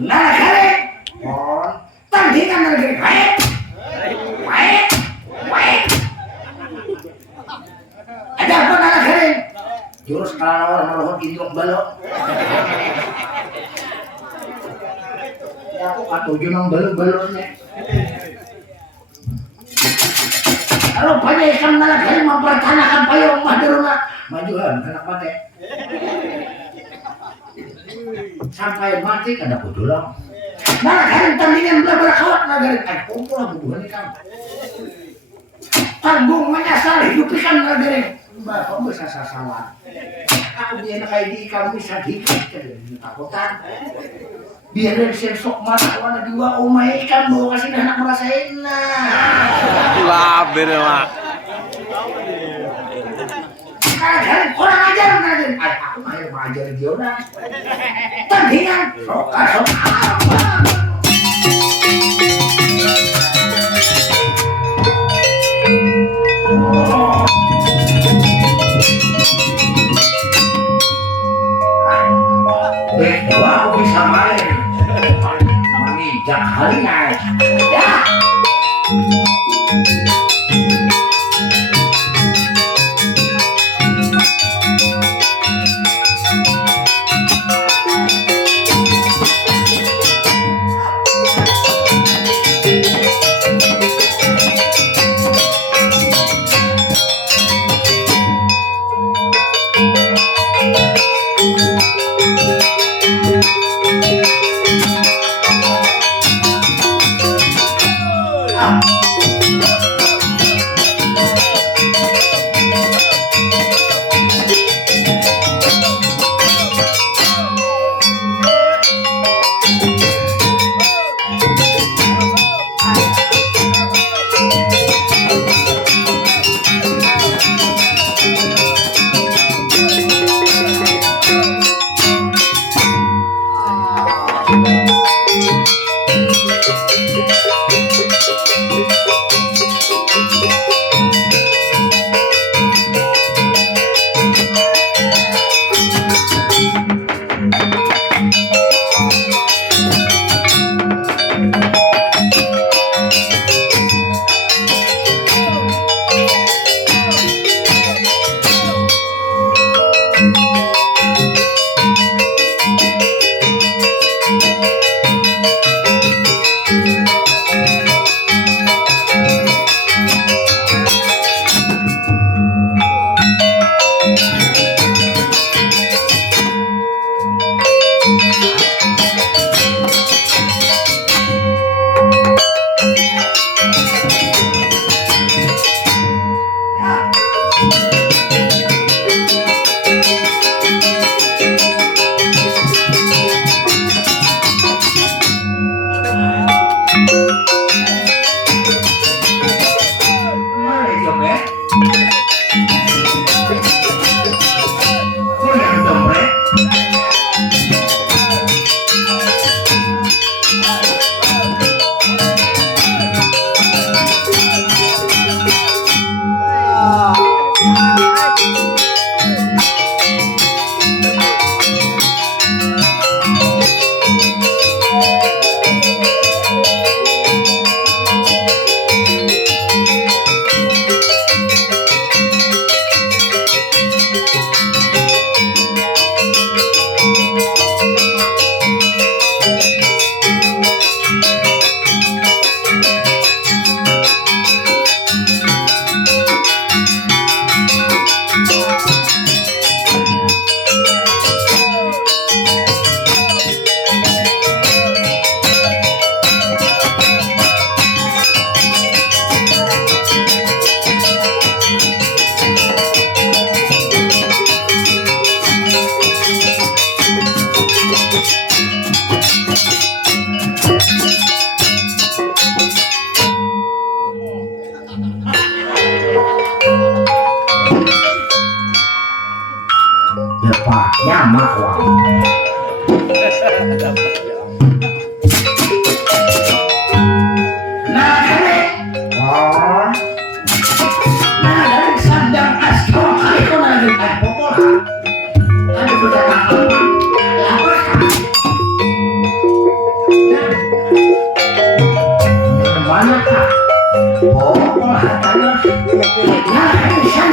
Nah kare, tandingan lagi baik. Ada apa nana kare? Jurus kalawar melohon induk balok. Ya aku katuju nang balok-baloknya. Rupanya ikan nana kare mempertahankan payung maderuna. Majuan anak mati. Sampai mati kada kudulang. Nah, kan tandingan berakawat nagarin ay kumpul ang bubuhan ikan. Tanggung menyasar hidup ikan nagarin. Mbak, kamu bisa sasawan. Aku biar kayak di ikan bisa dikit takutan. Biarin sensok mata warna dua umay ikan bawa kasih anak merasain nah. Labir mak. Kadang kurang ajar nagarin. Ay, aku mah yang mengajar dia udah. Tandingan soka apa? Wah, aku bisa main. Menginjak harinya. Ya.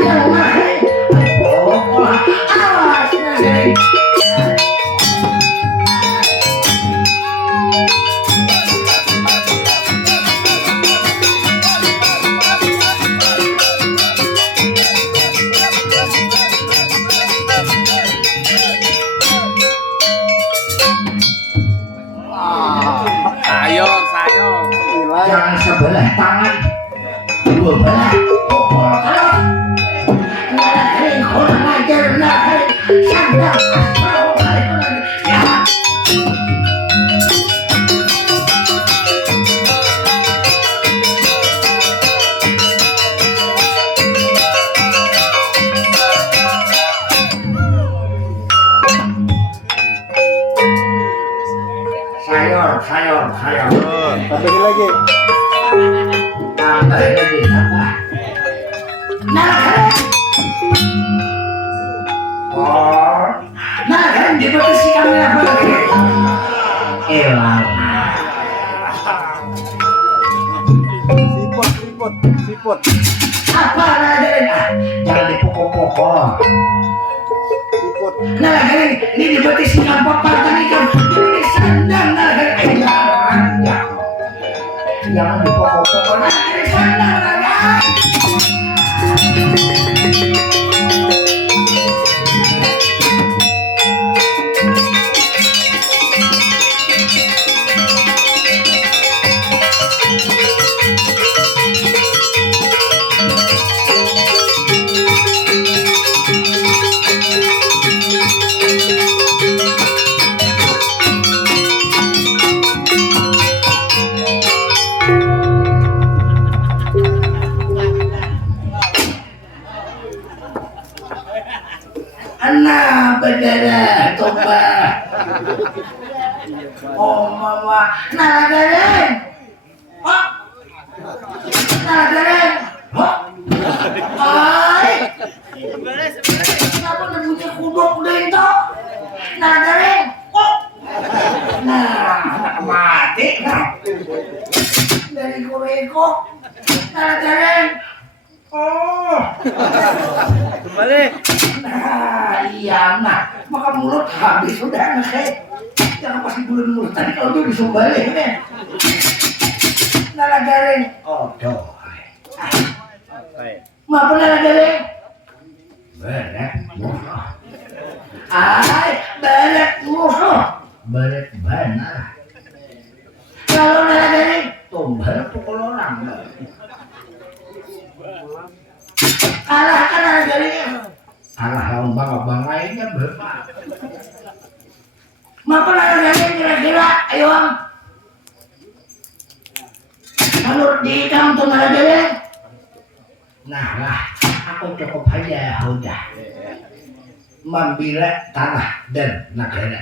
yang mahal. Pokoknya awas nanti. Sayur, sayur. Jangan sebelah tangan, dua belah pokok kalau nggak kering kurang ajar nggak kering sandal aspal kali kurang ya. Sayur. Tambahin lagi. Tambah lagi tambah. Nah keren. Oh, nah keren di posisi kamera lagi. Elang. Siput. Apa ada? Jangan dipukul-pukul. Siput. Nah keren ini di posisi kampak patah ikan. Ini sandang nah keren. Jangan dipukul-pukul. Nah keren sandang nah keren. Anak berdarah tombak. Oh mama, nara gareng. Oh, nara gareng. Oh, ay. Kenapa nebunyi kuduk deh itu? Nara gareng. Oh, nah, anak mati nah. Dari kureko, nara gareng. Oh. Kembali. Nah, iya nah, maka mulut habis sudah nge. Jangan pasti bulan mulut tadi kalau itu disumbali nih. Nala garing. Oh, doh. Ngapa nala garing? Berat musuh. Ay, berat musuh. Berat benar. Kalau nala garing, tumbal pukul orang. Kalah kan nala garingnya. Kalah bang lainnya berapa? Ngapa nala garing kira-kira? Ayo am. Menurut di kamu tuh nala garing? Nah lah, aku cukup aja udah. Membela tanah dan negara.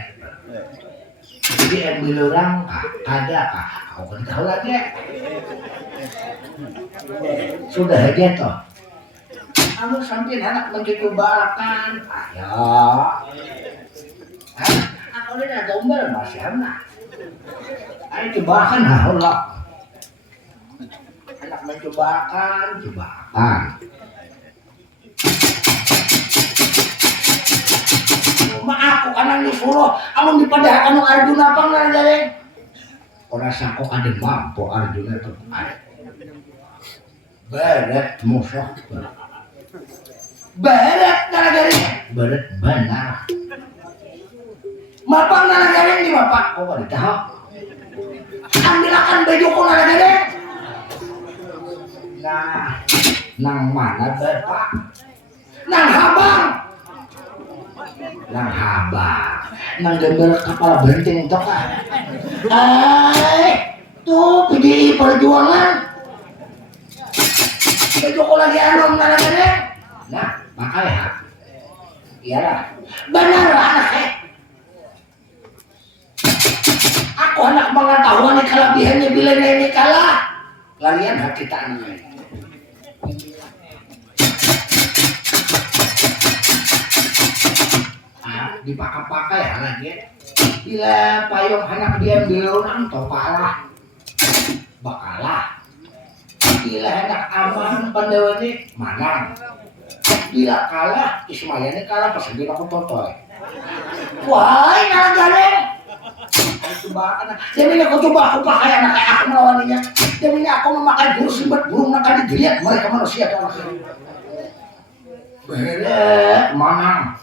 Jadi ambil orang ada kah? Aku kan tahu lagi. Sudah aja toh. Kamu sampai anak begitu balakan, ayo. Aku ini ada umbal masih anak. Ayo cobakan Allah. Anak mencobakan. Maaf, aku kan disuruh, amun dipadahkan ng Arjuna pang nalagaling. Kurasa ko ka din mampu Arjuna ito. Berat musuh. Berat nalagaling. Berat benar. Mapang nalagaling di bapak. Ko ka dito ha? Ambilakan baju ko nalagaling. Nah, nang mana bapak? Nang habang. Nang habang, nang gembel kepala benteng itu kan. Tuh PDI Perjuangan. Baju lagi anom nalagaling. Nah, makanya iyalah, benar anaknya. Aku anak pengetahuan nih kelebihannya bila ini kalah. Larian hati tak anaknya. Dipakai-pakai lagi. Bila payung anak dia bilang topalah bakalah. Bila anak aman pandewani manang Gila kalah, Ismayane kalah pas gila aku totoy. Wah, ngarang-gareng. Coba anak. Demi aku coba aku pakai anak kayak aku melawaninya. Demi aku memakai burung simbat burung nakal dilihat mereka manusia tuh anak. Beres, manang.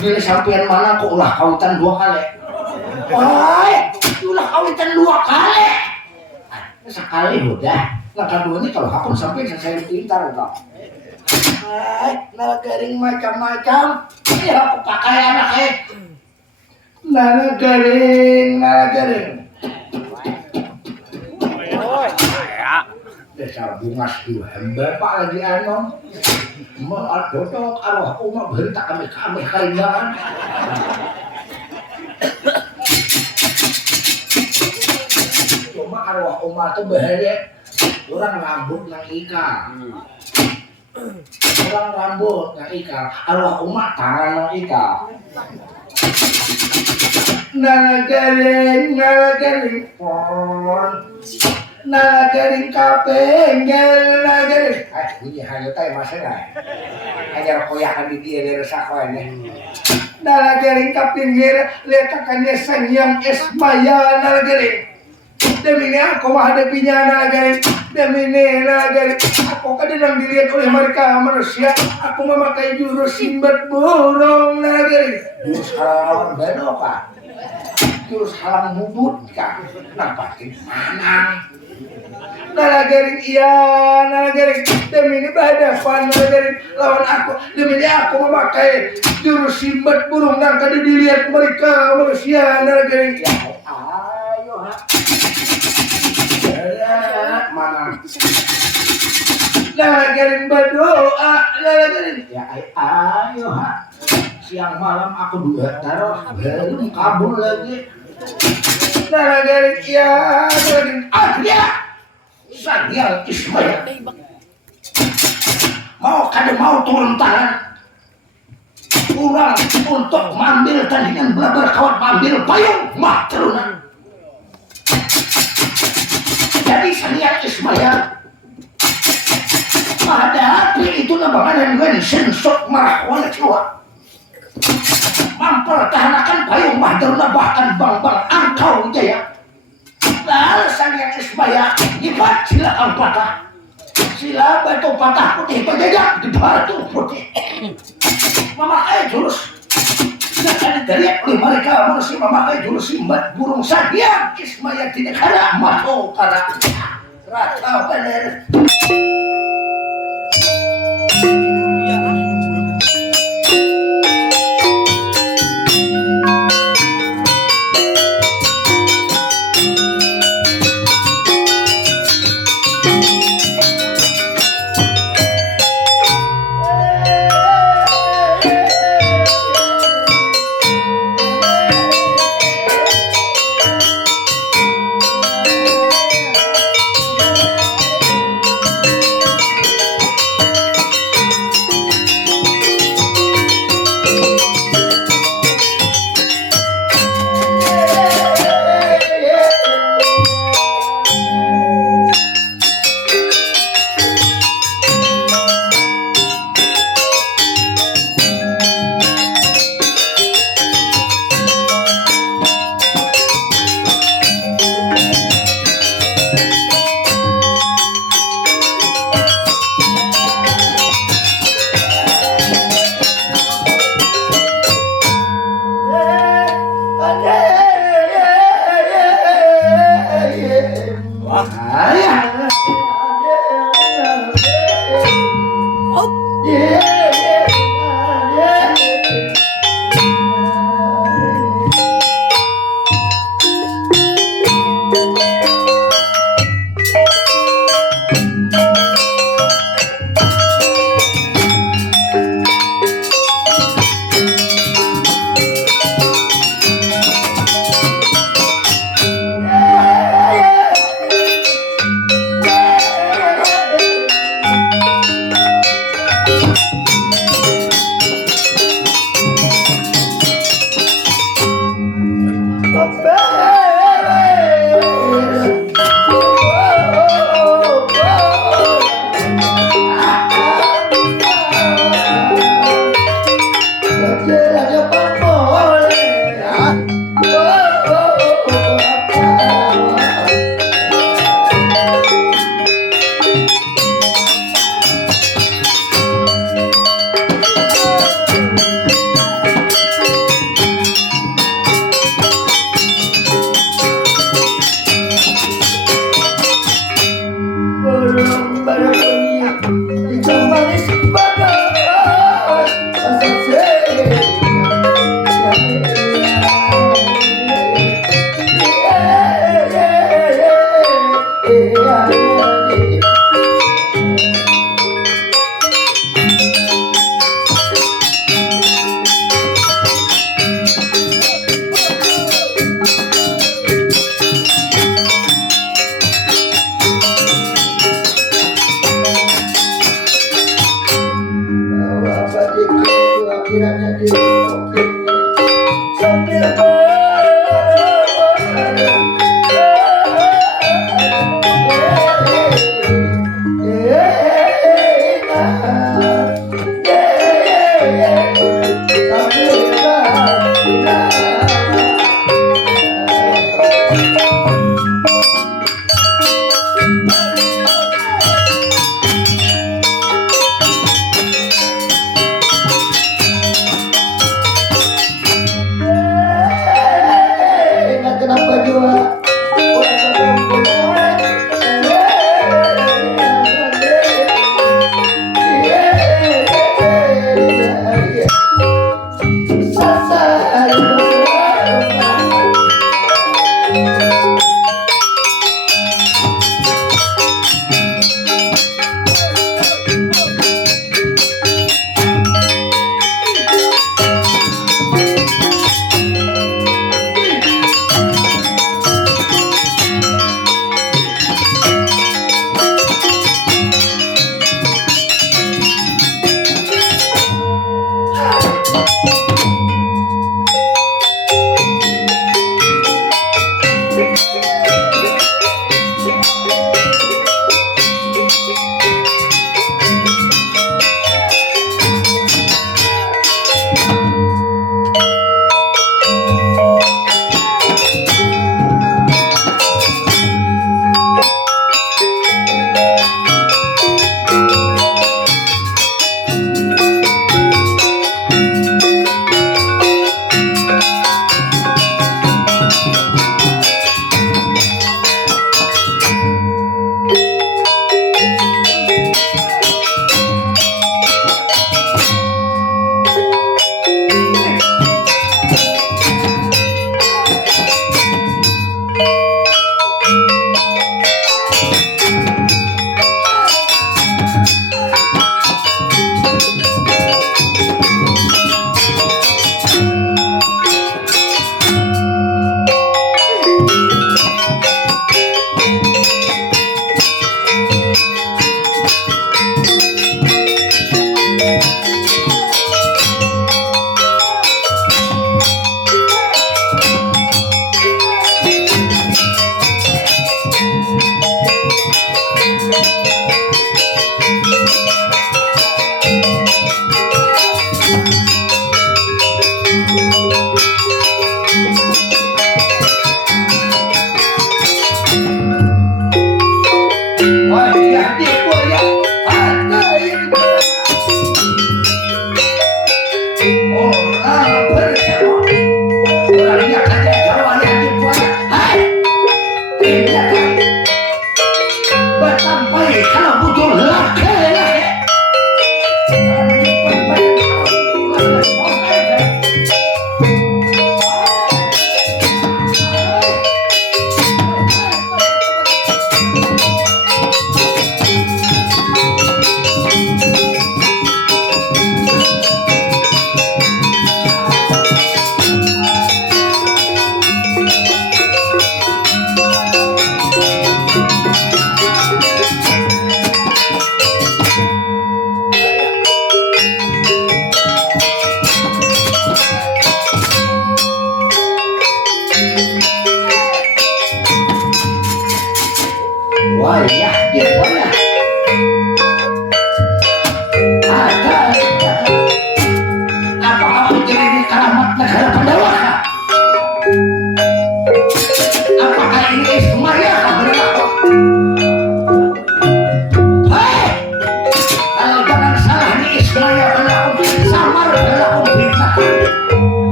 Bila sampean mana kok ulah kawitan 2 kali. Wah, ulah kawitan 2 kali. Sekali udah. Nah keduanya kalau aku sampai saya pintar kok. Nala garing macam-macam. Ya aku pakai anaknya. Nala garing. Dasar bungas tuh hamba pak lagi anu. Mau dotok arwah umat berita kami kainan. Cuma arwah umat tuh bahaya. Orang rambut nang ika. Orang rambut nang ika. Arwah umat tangan nang ika. Nala garing pon. Nala garing kapengel nala garing. Bunyi hanya tay masalah. Ajar koyakan di dia dari sakoannya. Nala garing kapengel letakannya sang yang Ismaya nala garing. Demi ini aku menghadapinya nala garing. Demi ini nala garing. Aku kadang dilihat oleh mereka manusia. Aku memakai jurus simbat burung nala garing. Jurus halang beno pak. Jurus halang bubut kak. Nampakin manang. Nala garing iya nala garing. Demi ini berhadapan nala garing lawan aku. Demi ini aku memakai jurus simbat burung nangka dilihat mereka manusia nala garing. Ya ayo ha. Mana? Nala garing berdoa nala garing. Ya ayo ha. Siang malam aku juga taruh belum kabur lagi. Nala garing iya garing. Ya. Sanyal Ismail mau turun tangan kurang untuk mengambil tandingan benar kawan mengambil payung mah terunan. Jadi Sanyal Ismail menghadapi itu nabangan dengan sensok marah wala jiwa mempertahankan payung mah teruna bahkan bang angkau jaya. Lalu Sanyal Ismaya ibat sila ang patah. Sila batu patah putih berjejak di batu putih. Memakai jurus. Sedangkan dilihat oleh mereka manusia memakai jurus simbat burung Sanyal Ismaya tidak ada matu karena rata bener.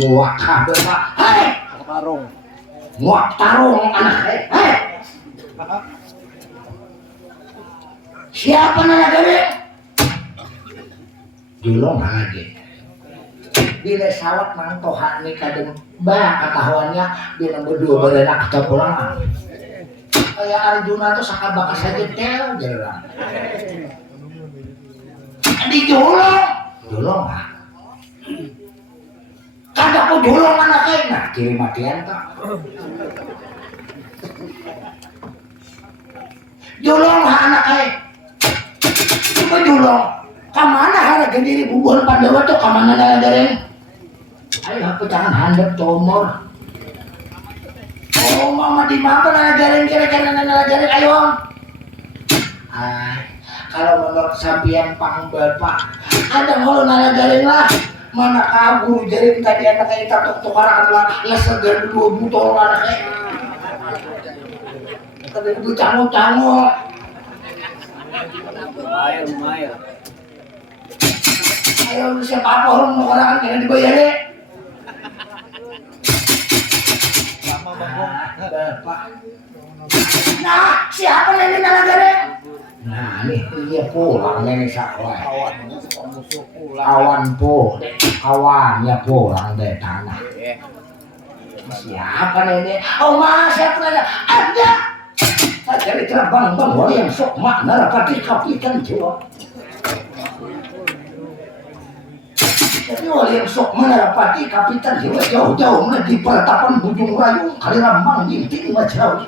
muak kabeh Pak. Hei, Tarung. muak tarung anak hei. Siapa nana gawe? Julung lagi. Bila sawat mangtohan nih kadang bah ketahuannya dia berdua berenak kita pulang. Kayak Arjuna tuh sakabaka saja tel jalan. Di julung ah. Kagak aku julung anak nah kiri matian tak. Julung anak coba julung. Kamana harga diri bubur Pandawa tuh kamana nalagareng? Ayo aku jangan handap tomor. Oh mama di mana nalagareng kira-kira nalagareng ayo. Ay, kalau menurut sampian pang bapak, ada kalau nalagareng lah. Mana kabur jaring tadi anak kayak tukar-tukaran lah, lesegar dua butol anak kayak. Tadi itu canggul-canggul. Lumayan. Ayo siapa apa orang mau orang yang dibayar Bapak. Nah, siapa nenek nalagare? Nah, ini dia pulang nenek sakwai. Awannya pulang dari tanah. Siapa nenek? Oh mas, siapa nenek? Ada. Saya cari terbang yang sok makna rapati kapitan jiwa. Jadi wali yang sok menarapati kapitan jiwa jauh-jauh di pertapan Bujung Rayu kali Rambang Jinting Majrawi.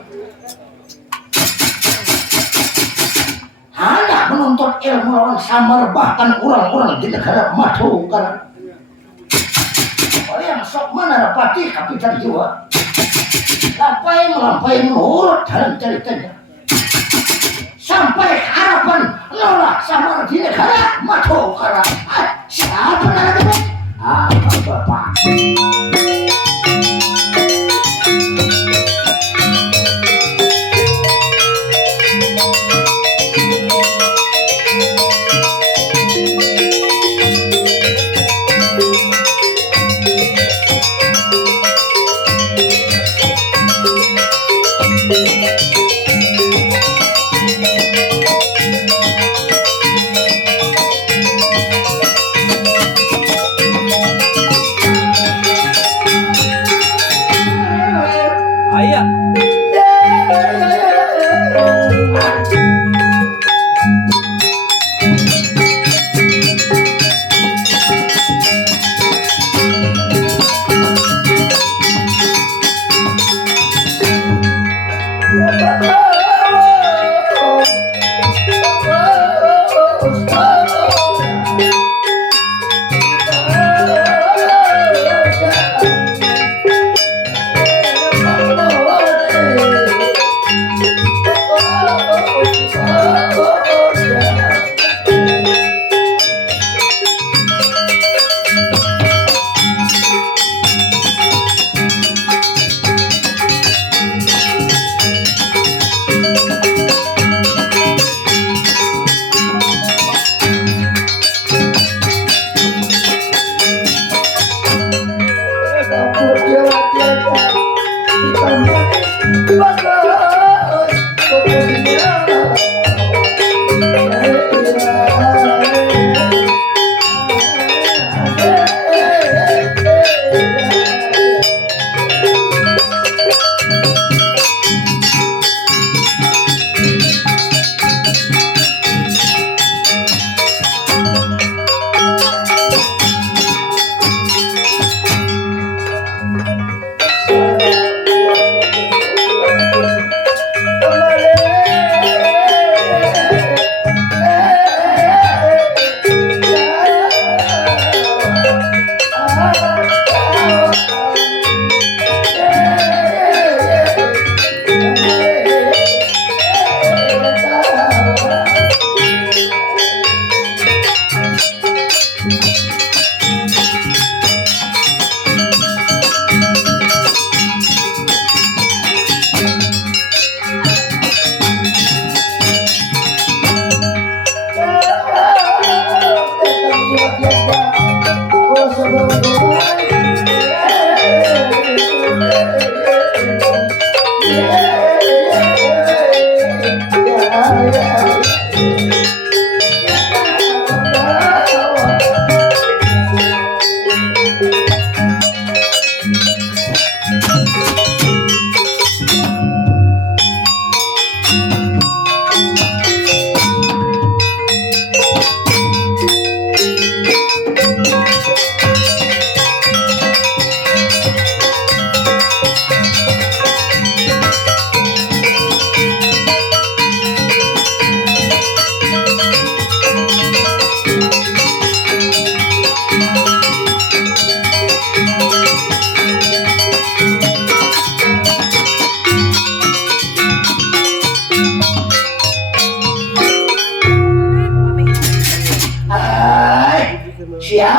Hanya menuntut ilmu lawan samar bahkan orang-orang di negara Madu karena wali yang sok menarapati kapitan jiwa melampaui menurut dalam ceritanya sampai harapan nolak samar di negara Madu karena siapa namanya? Apa bapak?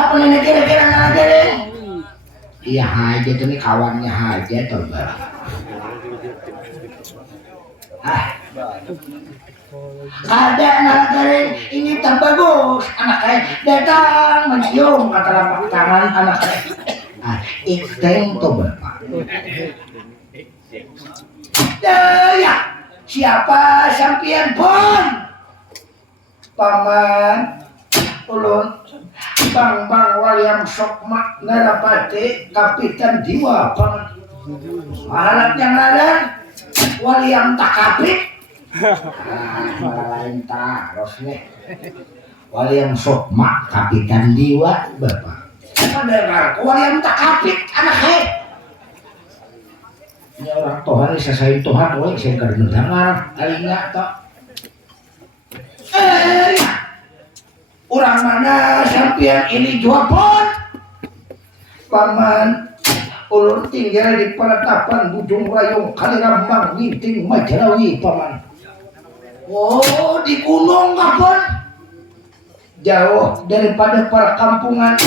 apa nih kira-kira ngadeng? Iya aja tuh nih kawannya aja tuh mbak. Ada ngadeng ini terbagus anak kayak datang mencium kata lapak tangan anak kayak. Ikten tuh bapak. Ya, siapa sampian pun? Paman ulun bang Waliam Sokma Narapati Kapitan Diwa paman. Mahalat yang lain Waliam Takapit. Lain taros nih. Waliam Sokma Kapitan Diwa bapak. Dengar Waliam Takapit anak ini orang Tuhan ini selesai Tuhan oleh saya kadang dengar alinya tak orang mana sampian ini jua pun paman ulun tinggal di penetapan Bujung Rayung Kalirambang Winting Majalawi paman. Oh di gunung kapun jauh daripada perkampungan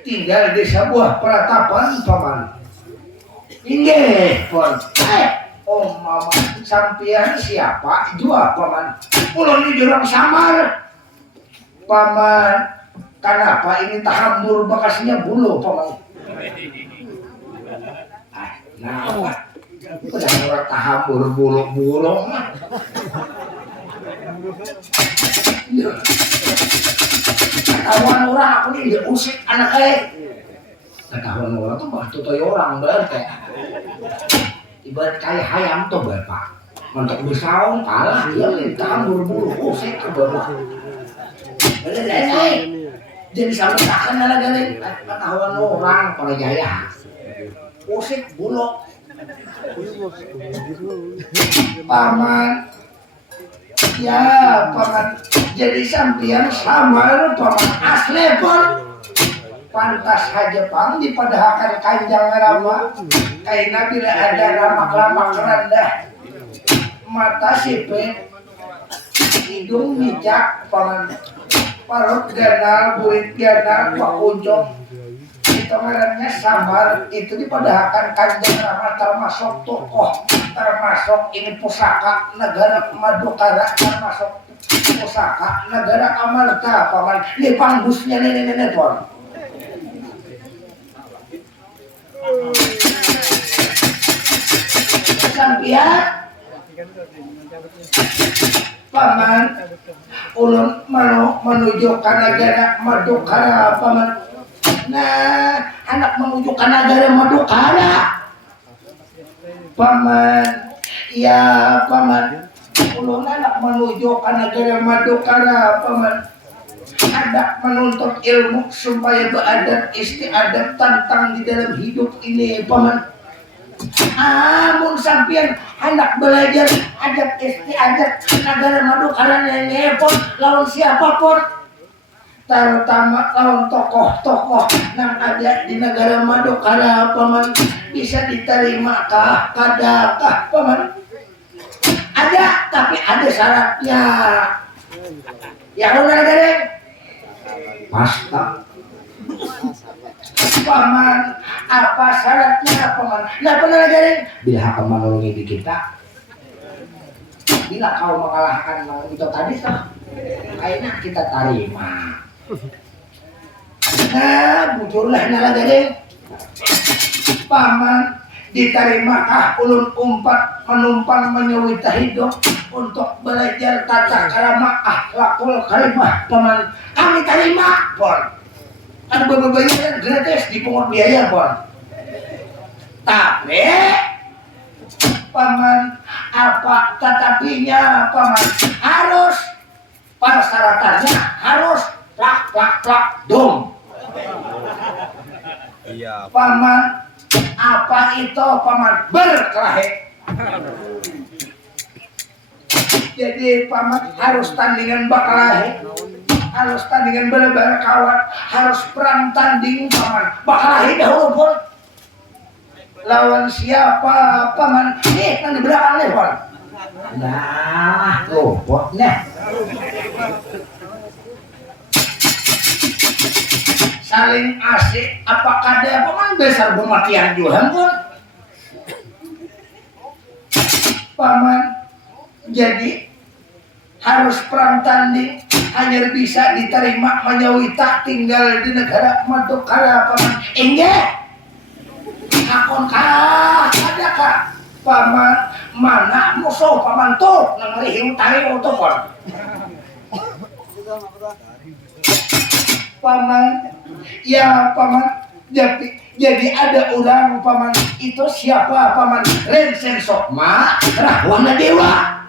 tinggal di sebuah penetapan paman. Inggih pun mama sampian siapa jua paman ulun ini jurang samar paman. Kenapa ini tahambur bekasnya bulu paman? Nah udah orang tahambur bulu ketahuan orang aku ini dia usik anak ketahuan orang tuh bah tutoy orang berarti ibarat kayak hayam tuh bapak untuk bersaung kalah dia minta buru-buru usik ke bawah jadi sama takkan ala galing ketahuan orang para jaya usik bulok paman ya paman jadi sampian samar paman asli pun pantas saja pang dipadahakan kanjang rama kaina bila ada ramak-ramak rendah mata sipit hidung bijak paman parut ganal burit ganal pak ujung itu ngarannya samar itu dipadahakan kanjang rama termasuk tokoh termasuk ini pusaka negara Madukara termasuk pusaka negara Amarta paman ini panggusnya nenek-nenek pon sampian paman ulun menuju ke negara Madukara paman. Nah anak menuju ke negara Madukara paman ya paman ulun anak menuju ke negara Madukara paman ada menuntut ilmu supaya beradab istiadat tantang di dalam hidup ini paman. Amun sampian hendak belajar adat istiadat negara Madukara nepon lawan siapapun terutama lawan tokoh-tokoh yang ada di negara Madukara paman bisa diterima kah kadakah paman? Ada tapi ada syaratnya ya udah deh pasta paman apa syaratnya paman? Nah benar garing bila akan menolongi kita bila kau mengalahkan itu tadi sah kayaknya kita terima. Nah bujurlah nala garing paman diterimakah ulun umpat menumpang menyewita hidup untuk belajar tata krama akhlakul karimah paman kami terima pon ada beberapa gratis dipungut biaya pon tapi paman apa tetapinya paman harus persyaratannya harus plak dong iya paman apa itu paman berkelahi jadi paman harus tandingan bakalahi harus tandingan bela-bela kawan harus perang tanding paman bakalahi dahulu pun lawan siapa paman nanti belakang nih pon nah luputnya saling asik apakah ada paman besar pematian Tuhan pun paman jadi harus perang tanding hanya bisa diterima Majawita tinggal di negara Madukara paman enggak akon kah ada kah paman mana musuh paman tuh ngerihin tarik tuh paman ya paman jadi ada orang paman itu siapa paman Rensen Sokma Rahwana Dewa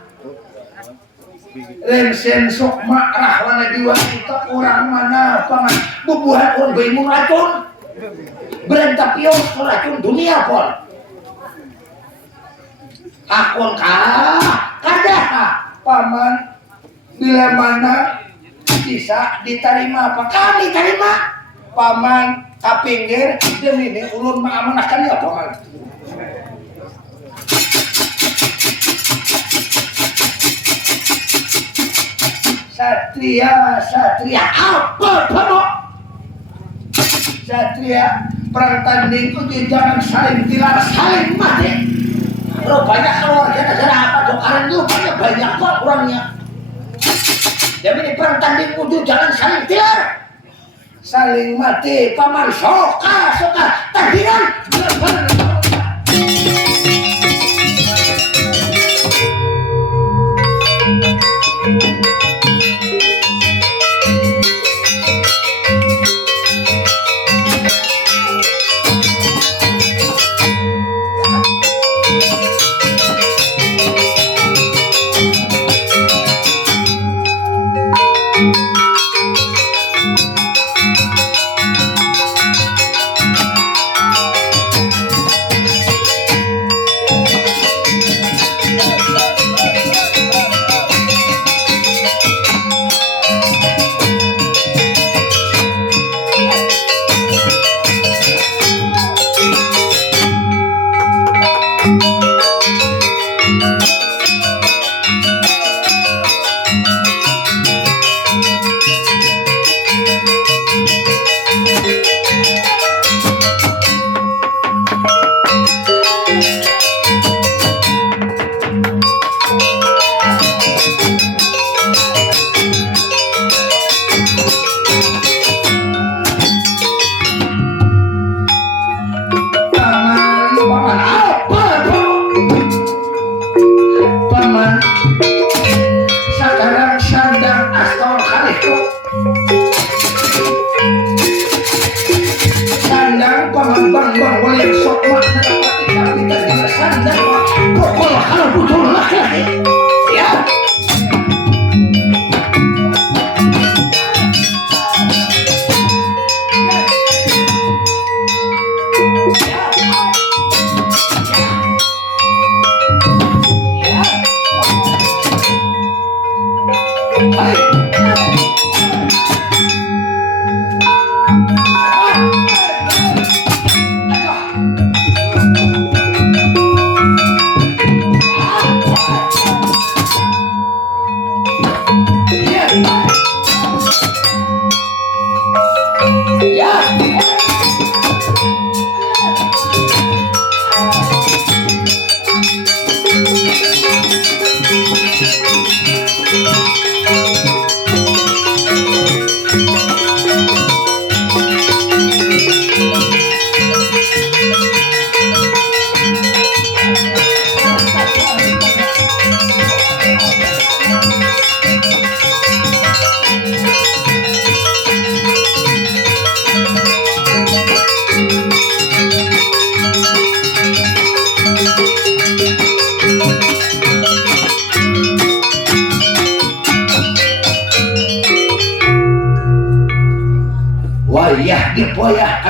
Rensen Sokma Rahwana Dewa itu orang mana paman bubuhan orang baimu racun berantapion racun dunia pon akun kadah paman bila mana bisa diterima apa kami terima paman kapinggir demi ini ulun mengamanahkan ya paman satria apa paman satria perang tanding itu jangan saling tilar saling mati rupanya keluarga negara apa Tukaran itu banyak kok orangnya jadi ini perang tanding kudu jangan saling tilar saling mati paman soka tandingan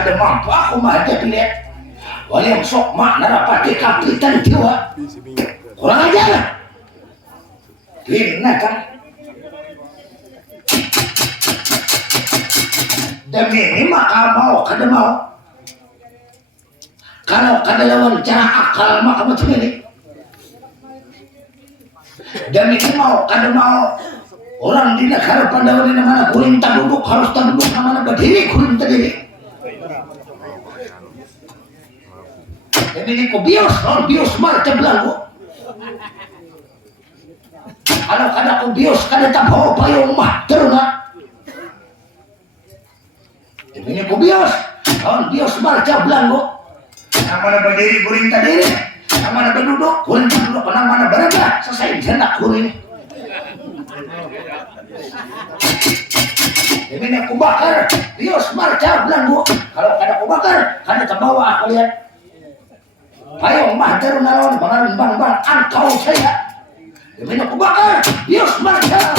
ada mampu aku mah aja dilihat wali yang sok mak narapati kapitan jiwa kurang ajar hina kan demi ini maka mau kada mau kalau kada lawan cara akal maka macam ini demi ini mau kada mau orang di negara Pandawa di mana kuring tak duduk harus tak duduk mana berdiri kuring terdiri. Jadi ini ku bios non bios marca belanggu. Kalau kada ku bios kada tak bawa payung mah teruna. Jadi ini ku bios non bios marca belanggu. Yang mana berdiri kuring terdiri, yang mana berduduk kuring tak duduk, yang mana berada selesai jenak kuring. Ini aku bakar, bios marca belanggu. Kalau kada aku bakar, kada terbawa aku lihat. Payung mah terunalon bangaran bang angkau saya. Ini aku bakar, bios marca.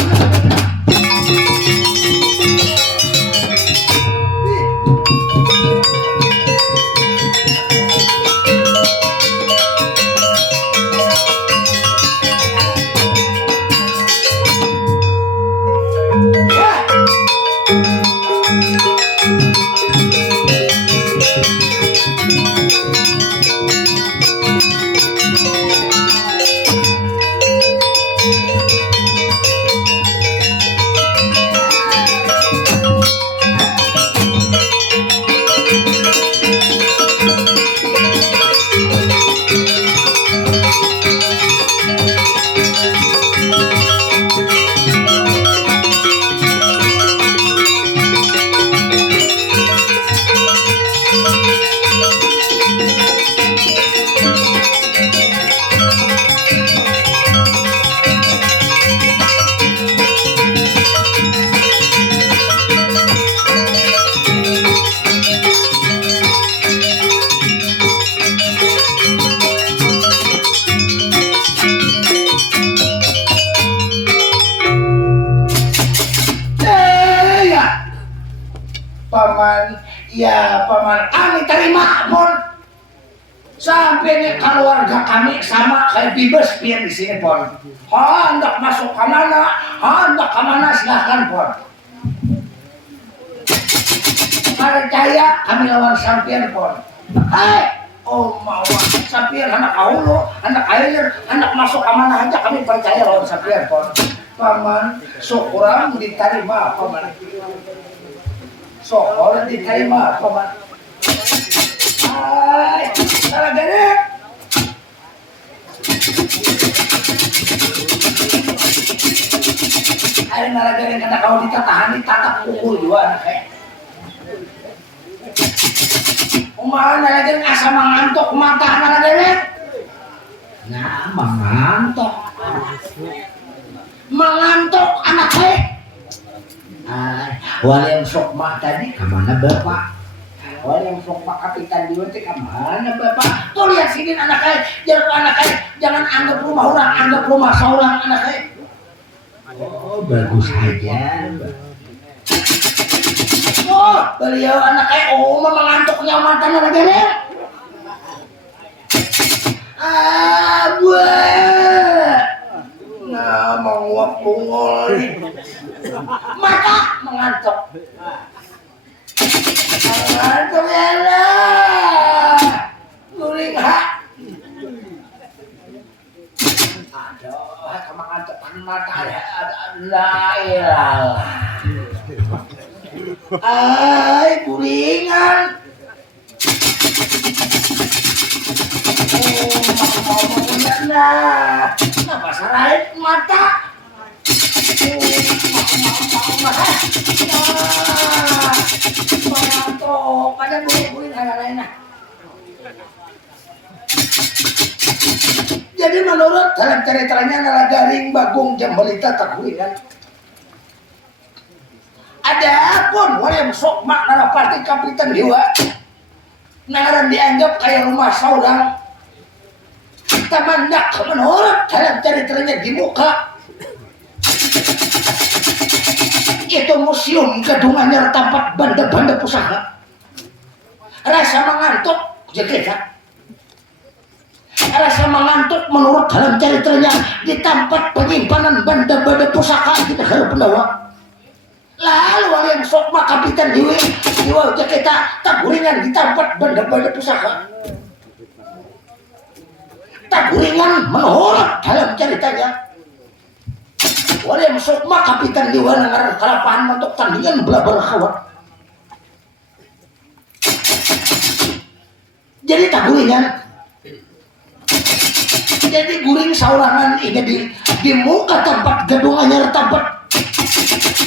Paman, ya paman, kami terima pun sampai nih keluarga kami sama kayak bibes pian di sini pun. Hendak masuk ke mana, hendak ke mana silahkan pun. Percaya kami lawan sampian pun. Hai, oh mau sampian anak aulu, anak air, anak masuk ke mana aja kami percaya lawan sampian pun. Paman, syukuran diterima paman. Soal diterima paman. Hai, salah gede. Hari naragari kena kau ditatahan ditatap pukul juga anaknya. Umahan naragari asa mengantuk mata naragari. Nah, mengantuk anaknya. Wali yang sokma tadi kemana bapak? Wali yang sokma kapitan di wanti kemana bapak? Tuh lihat sini anaknya, jangan anggap rumah orang, anggap rumah seorang anaknya. Oh bagus aja. Oh beliau anaknya, oh mengantuknya mata anaknya. Buat. Nah menguap bungol mata mengantuk ya lah guling hak aduh mengantuk mata ya la ilah ay gulingan nah sarain mata mantok ada bulu-bulu lain-lain. Jadi menurut dalam ceritanya Nalagaring Bagong Jambalita Takuinan ada pun yang sok mak narapati kapitan dewa nangaran dianggap kayak rumah seorang tamandak menurut dalam ceritanya di muka itu museum gedungannya tempat benda-benda pusaka rasa mengantuk jeketa rasa mengantuk menurut dalam ceritanya di tempat penyimpanan benda-benda pusaka di negara Pandawa. Lalu yang sokma kapitan Dewi jeketa taguringan di tempat benda-benda pusaka taguringan menurut dalam ceritanya Wala masuk mah kapitan diwa nangar kalapahan untuk tandingan belah kawan. Jadi tak guringan. Jadi guring saurangan ini di muka tempat gedung anyar tempat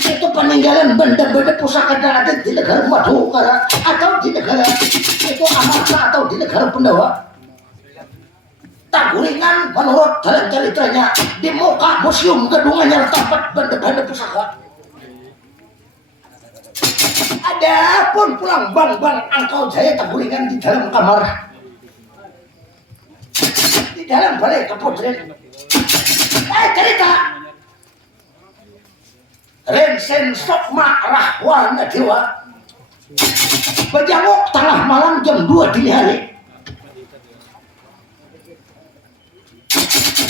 itu peninggalan benda-benda pusaka yang ada di negara Madukara atau di negara itu Amarta atau di negara Pandawa. Tak guringan menurut dalam ceritanya di muka museum gedung anyar tempat benda-benda pusaka. Adapun pulang bang Angkau Jaya tak guringan di dalam kamar. Dalam balai keputren cerita Rensen Sokma Rahwana Dewa berjamuk tengah malam jam 2 dini hari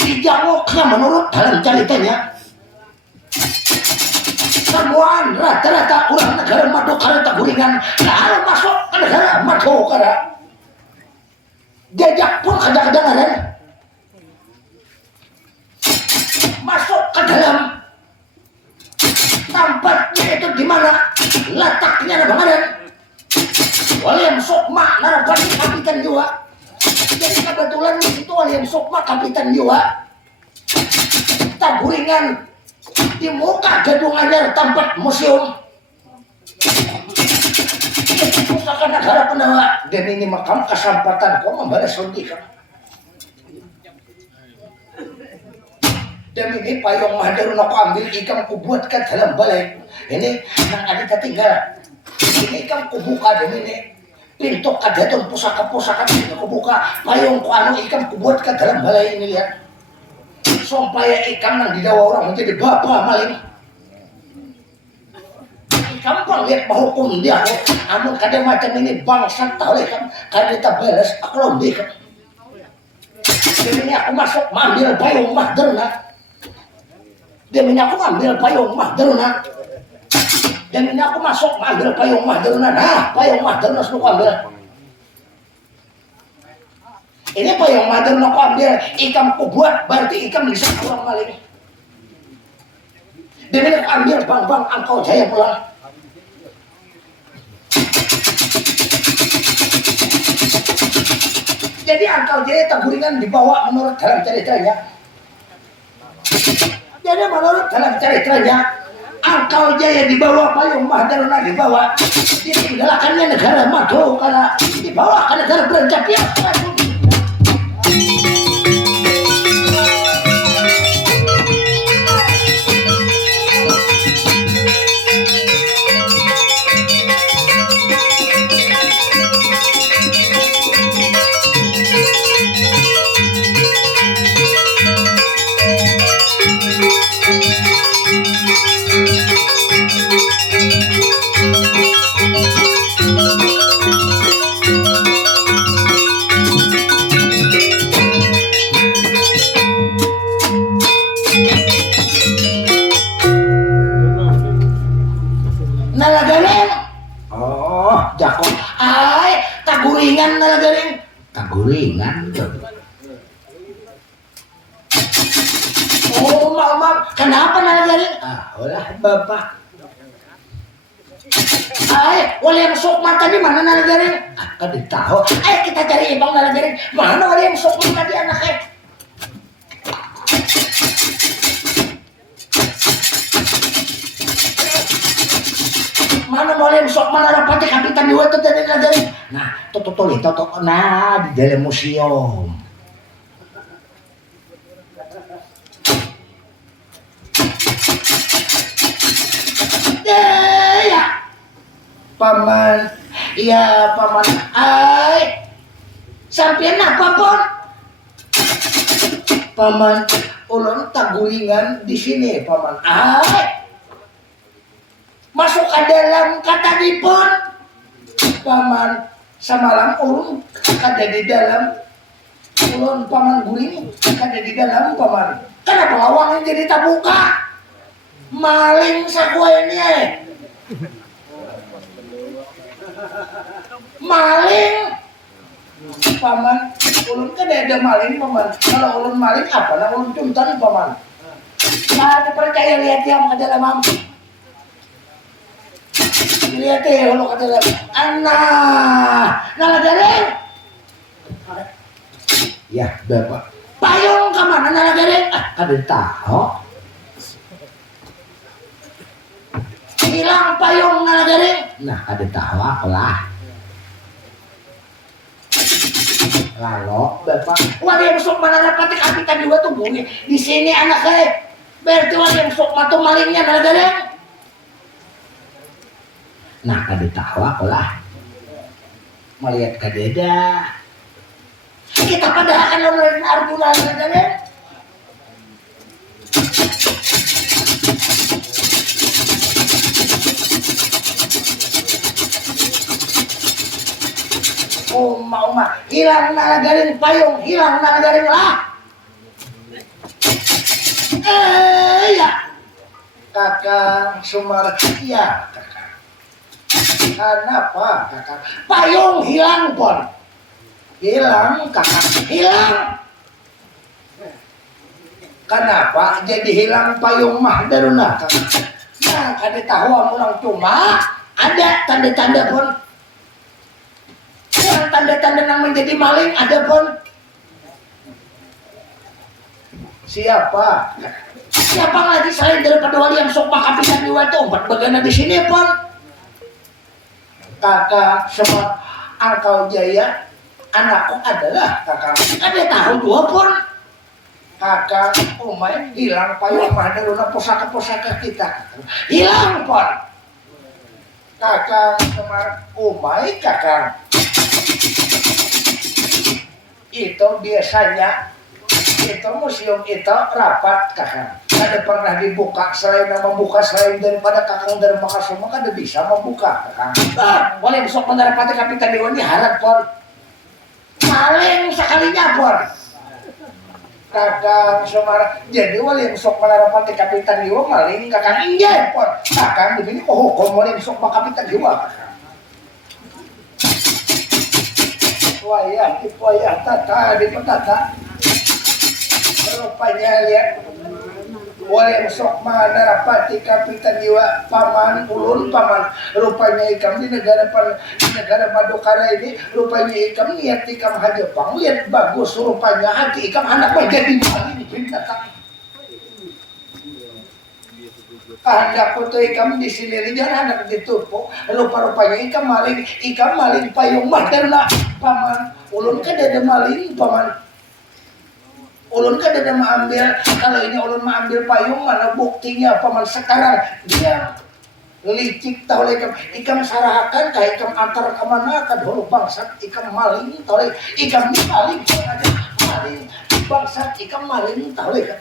dijamuknya menurut dalam ceritanya semuaan rata-rata orang negara Madukara tak guringan kalau masuk ke negara Madukara jajak pun kadang-kadang masuk ke dalam tempatnya itu di mana letaknya Bang William Sokma narapati kapitan jiwa. Jadi kebetulan di situ William Sokma kapitan jiwa tak guringan di muka gedung anyar tempat museum pusaka negara Pandawa dan ini makam kesempatan kau membalas suntikan. Dan ini payung mahadar nak ambil ikan ku buat ke dalam balai. Ini nang ada tertinggal. Ini ikan ku buka dan ini pintu kadatun pusaka-pusaka ini ku buka payung ku anu ikan ku buat ke dalam balai ini lihat. Supaya ikan nang didawa orang menjadi bapak maling. Ikan bang lihat hukum dia. Amun kada macam ini bangsat tahu ikan kada kita balas aku lombi kan. Jadi ini aku masuk ambil payung mahadar nak. Dia minyak aku ambil payung mahdaruna. Dia minyak aku masuk ambil payung mahdaruna. Nah, payung mahdaruna sudah aku ambil. Ini payung mahdaruna aku ambil. Ikan ku buat berarti ikan bisa kurang maling. Dia minyak ambil bang Angkau Jaya pulang. Jadi Angkau Jaya tak guringan dibawa menurut dalam ceritanya. Jadi menurut dalam ceritanya Angkau Jaya dibawa payung mahdaruna dibawa ditinggalkannya negara Madukara dibawa ke negara Brajapiat. Taguringan nalagaring taguringan oh mama kenapa nalagaring olah bapak William Sokma tadi mana nalagaring kada tahu kita cari ibang nalagaring mana William Sokma tadi anaknya mana boleh sok mana rapati kapitan diwa itu dari negara. Nah, nah di dalam museum. Ya, paman, iya paman. Sampean apa pun? Paman, ulun taguringan di sini, paman. Masuk ke dalam kata dipun paman semalam ulun ada di dalam ulun paman guling ada di dalam paman kenapa lawangnya jadi tak buka maling sakua ini maling paman ulun kan ada maling paman kalau ulun maling apa nah ulun tuntan paman Nah, percaya lihat yang ke dalam mam. Lihat ya kalau ke dalam. Anak, nala garing. Ya, bapak. Payung ke mana nala garing? Ada tahu. Hilang payung nala garing. Nah, ada tahu apalah. Lalu, bapak. Wah, yang sok mana rapatik api tadi gua tuh bunyi. Di sini anak saya. Berarti wah yang sok matu malingnya nala garing. Nah, kada tahu apalah. Melihat kadeda. Kita pada akan nonton Arjuna saja. Uma, hilang nalagaring payung, hilang nalagaring lah. Ya. Kakang Sumar, ya kakang. Kenapa kakang? Payung hilang pon. Hilang kakang, hilang. Kenapa jadi hilang payung mah daruna kakang? Nah, kada tahu amulang cuma ada tanda-tanda pun. Yang tanda-tanda yang menjadi maling ada pun. Siapa? Siapa lagi selain daripada wali yang sok pakapisan di waktu empat bagana di sini pun? Kakak semua Angkau Jaya anakku adalah kakak. Ada tahu dua pun. Kakak Umay hilang payung mah daruna pusaka-pusaka kita. Hilang pun. Kakak Semar Umay kakak. Itu biasanya itu museum itu rapat kakak. Ada pernah dibuka selain membuka selain daripada kakang dari Makasuma kada bisa membuka kakak. Boleh besok mendarapati kapitan Dewa ini harap pon. Maling sekalinya pon. Kakang Semar jadi wali besok mendarapati kapitan Dewa maling kakang injay pon. Kakang begini hukum wali besok kapitan Dewa kakak. Wayah dipayah tata dipetata rupanya lihat wali sok mana rapati kapitan Dewa paman ulun paman rupanya ikam di negara Madukara ini rupanya ikam niat ikam Jepang lihat bagus rupanya hati ikam anak menjadi maling binatang anak foto ikam di sini jangan anak ditumpuk rupa-rupanya ikam maling payung mah karena paman ulun kan ada maling paman ulun kan ada mengambil kalau ini ulun mengambil payung mana buktinya paman sekarang dia licik tahu ikam sarahakan kayak ikam antar kemana kan dulu bangsat ikam maling tahu ikam ni maling bangsat ikam maling tahu kan.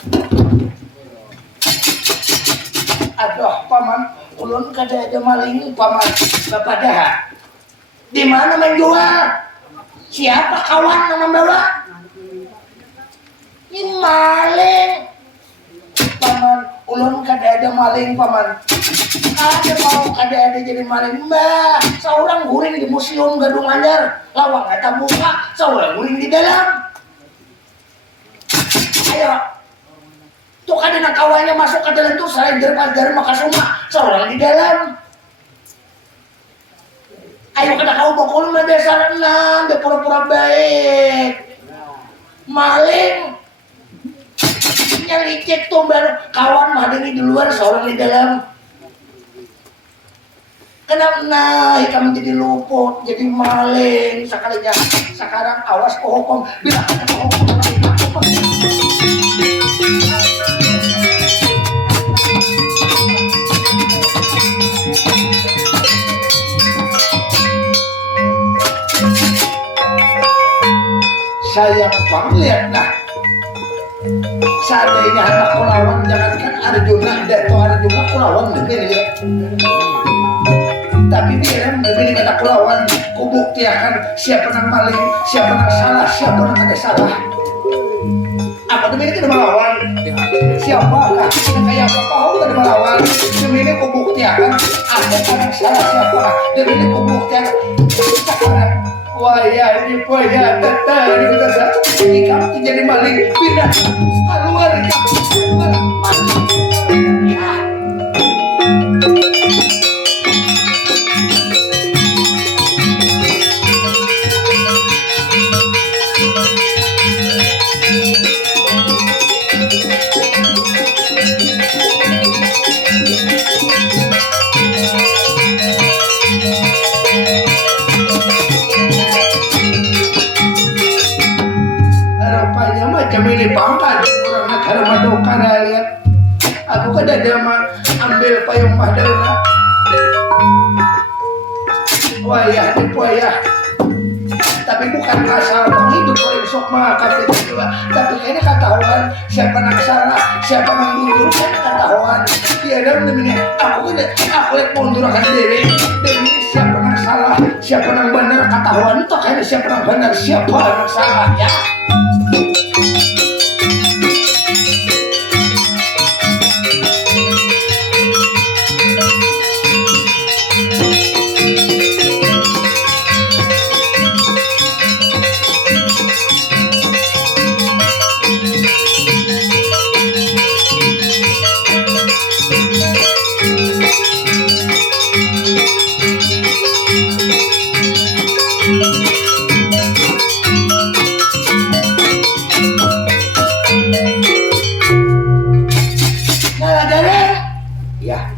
Aduh paman ulun kada ada maling paman bapak dah di mana menjual siapa kawan yang membawa ini maling paman ulun kada ada maling paman ada mau kada ada jadi maling mbak seorang guring di museum Gadung Anyar lawang eta buka seorang guring di dalam ayo tuh kan nak kawannya masuk ke dalam tuh selain dari Makasuma seorang di dalam. Ayo kada kau bakul mah dasar enam, dia pura-pura baik. Maling. Nyelicik tuh baru kawan mah ada di luar seorang di dalam. Kenapa kamu jadi luput, jadi maling sekalinya. Sekarang awas ke hukum, bila ada hukum sayang lihat nah seandainya anak kulawan jangankan Arjuna atau Arjuna kulawan begini ya tapi biar begini anak kulawan kubuktiakan siapa yang maling siapa yang salah siapa yang ada salah apa demi kita melawan siapakah kita kayak apa kau kita melawan demi ini kubuktiakan ada yang salah siapa demi ini kubuktiakan sekarang Wah ya ini poya teteh ini kita ini kamu jadi maling pindah keluar keluar ya. Rupanya macam ini pangkat orang negara Madoka lihat aku kan ada ambil payung Madoka. Wah ya tipu ya, tapi bukan asal menghidup kalau besok makan itu juga, tapi kayaknya ketahuan siapa yang salah siapa yang mundur kan ketahuan dia dalam ini aku lihat mundurkan diri demi siapa yang salah siapa yang benar ketahuan toh kayaknya siapa yang benar siapa yang salah ya.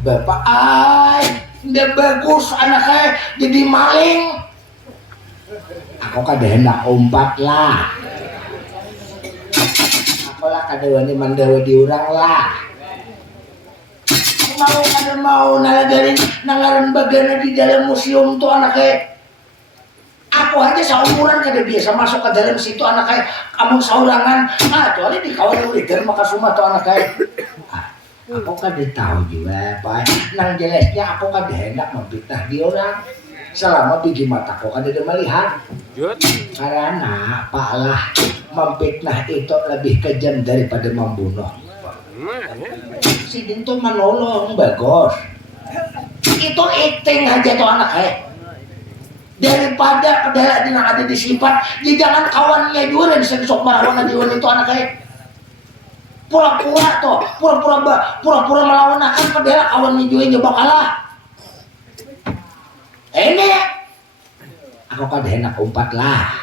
Bapak udah bagus anaknya jadi maling. Aku kada hendak umpat lah. Aku lah kada wani mandawa diurang lah. Mau nalagarin nangaran bagana di dalam museum tuh anaknya. Aku aja seumuran kada biasa masuk ke dalam situ anaknya. Kamu saurangan. Kecuali di kawan ulidan maka semua tuh anaknya. Aku kan tahu juga Pak, nang jelasnya aku kan hendak memfitnah dia orang selama biji mataku kan tidak melihat karena Pak lah memfitnah itu lebih kejam daripada membunuh. Si Dinto menolong bagus itu acting aja tuh anaknya daripada pedala dinang ada disifat di jangan kawannya juga dan sensok marawan di itu anaknya pura-pura toh, pura-pura melawan akan padahal kawan juga nyoba kalah. Ini aku kada hendak umpat lah.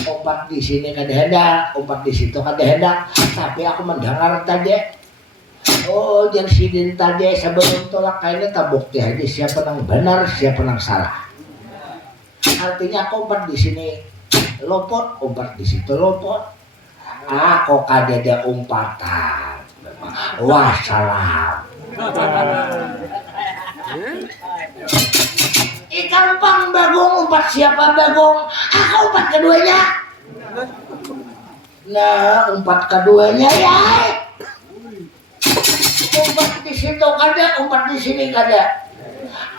Umpat di sini kada hendak, umpat di situ kada hendak. Tapi aku mendengar tadi, oh yang sidin tadi sebelum tolak kayaknya tak bukti aja siapa yang benar, siapa yang salah. Artinya aku umpat di sini lopot, umpat di situ lopot. Aku kada ada umpatan. Wassalam. Ikan pang bagong umpat siapa bagong? Aku umpat keduanya. Nah umpat keduanya ya. Umpat di situ kada, umpat di sini kada.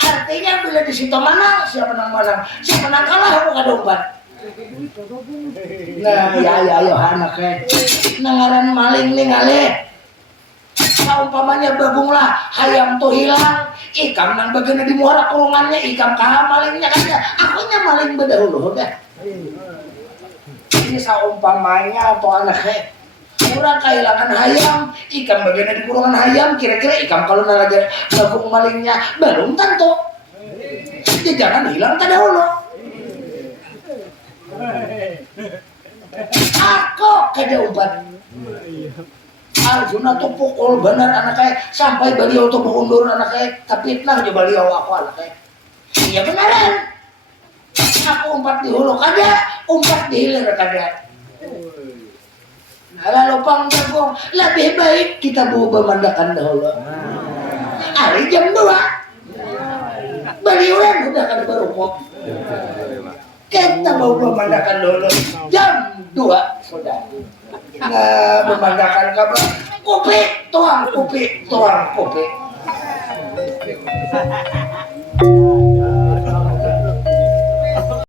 Artinya bila di situ menang, siapa nang menang? Siapa nang kalah aku kada umpat. Nah ya ayo anaknya nangaran maling nih ngale umpamanya bagong lah hayam tuh hilang ikam nang bagian di muara kurungannya ikam kalah malingnya kan ya akunya maling berdahulu udah ini saumpamanya atau anaknya kurang kehilangan hayam ikam bagian di kurungan hayam kira-kira ikam kalau nalaga bagong malingnya belum tentu dia jangan hilang terdahulu. Aku kada umpat. Arjuna tuh pukul benar anaknya sampai beliau tuh mengundur anaknya tapi fitnah aja beliau aku anaknya. Iya beneran. Aku umpat di hulu kada, umpat di hilir kada. Lalu pang bagong lebih baik kita bawa pemandakan dahulu. Hari jam 2 beliau yang udah kada berumur. Kita mau memandangkan dulu jam 2 sudah nggak memandangkan kabar kopi tuang kopi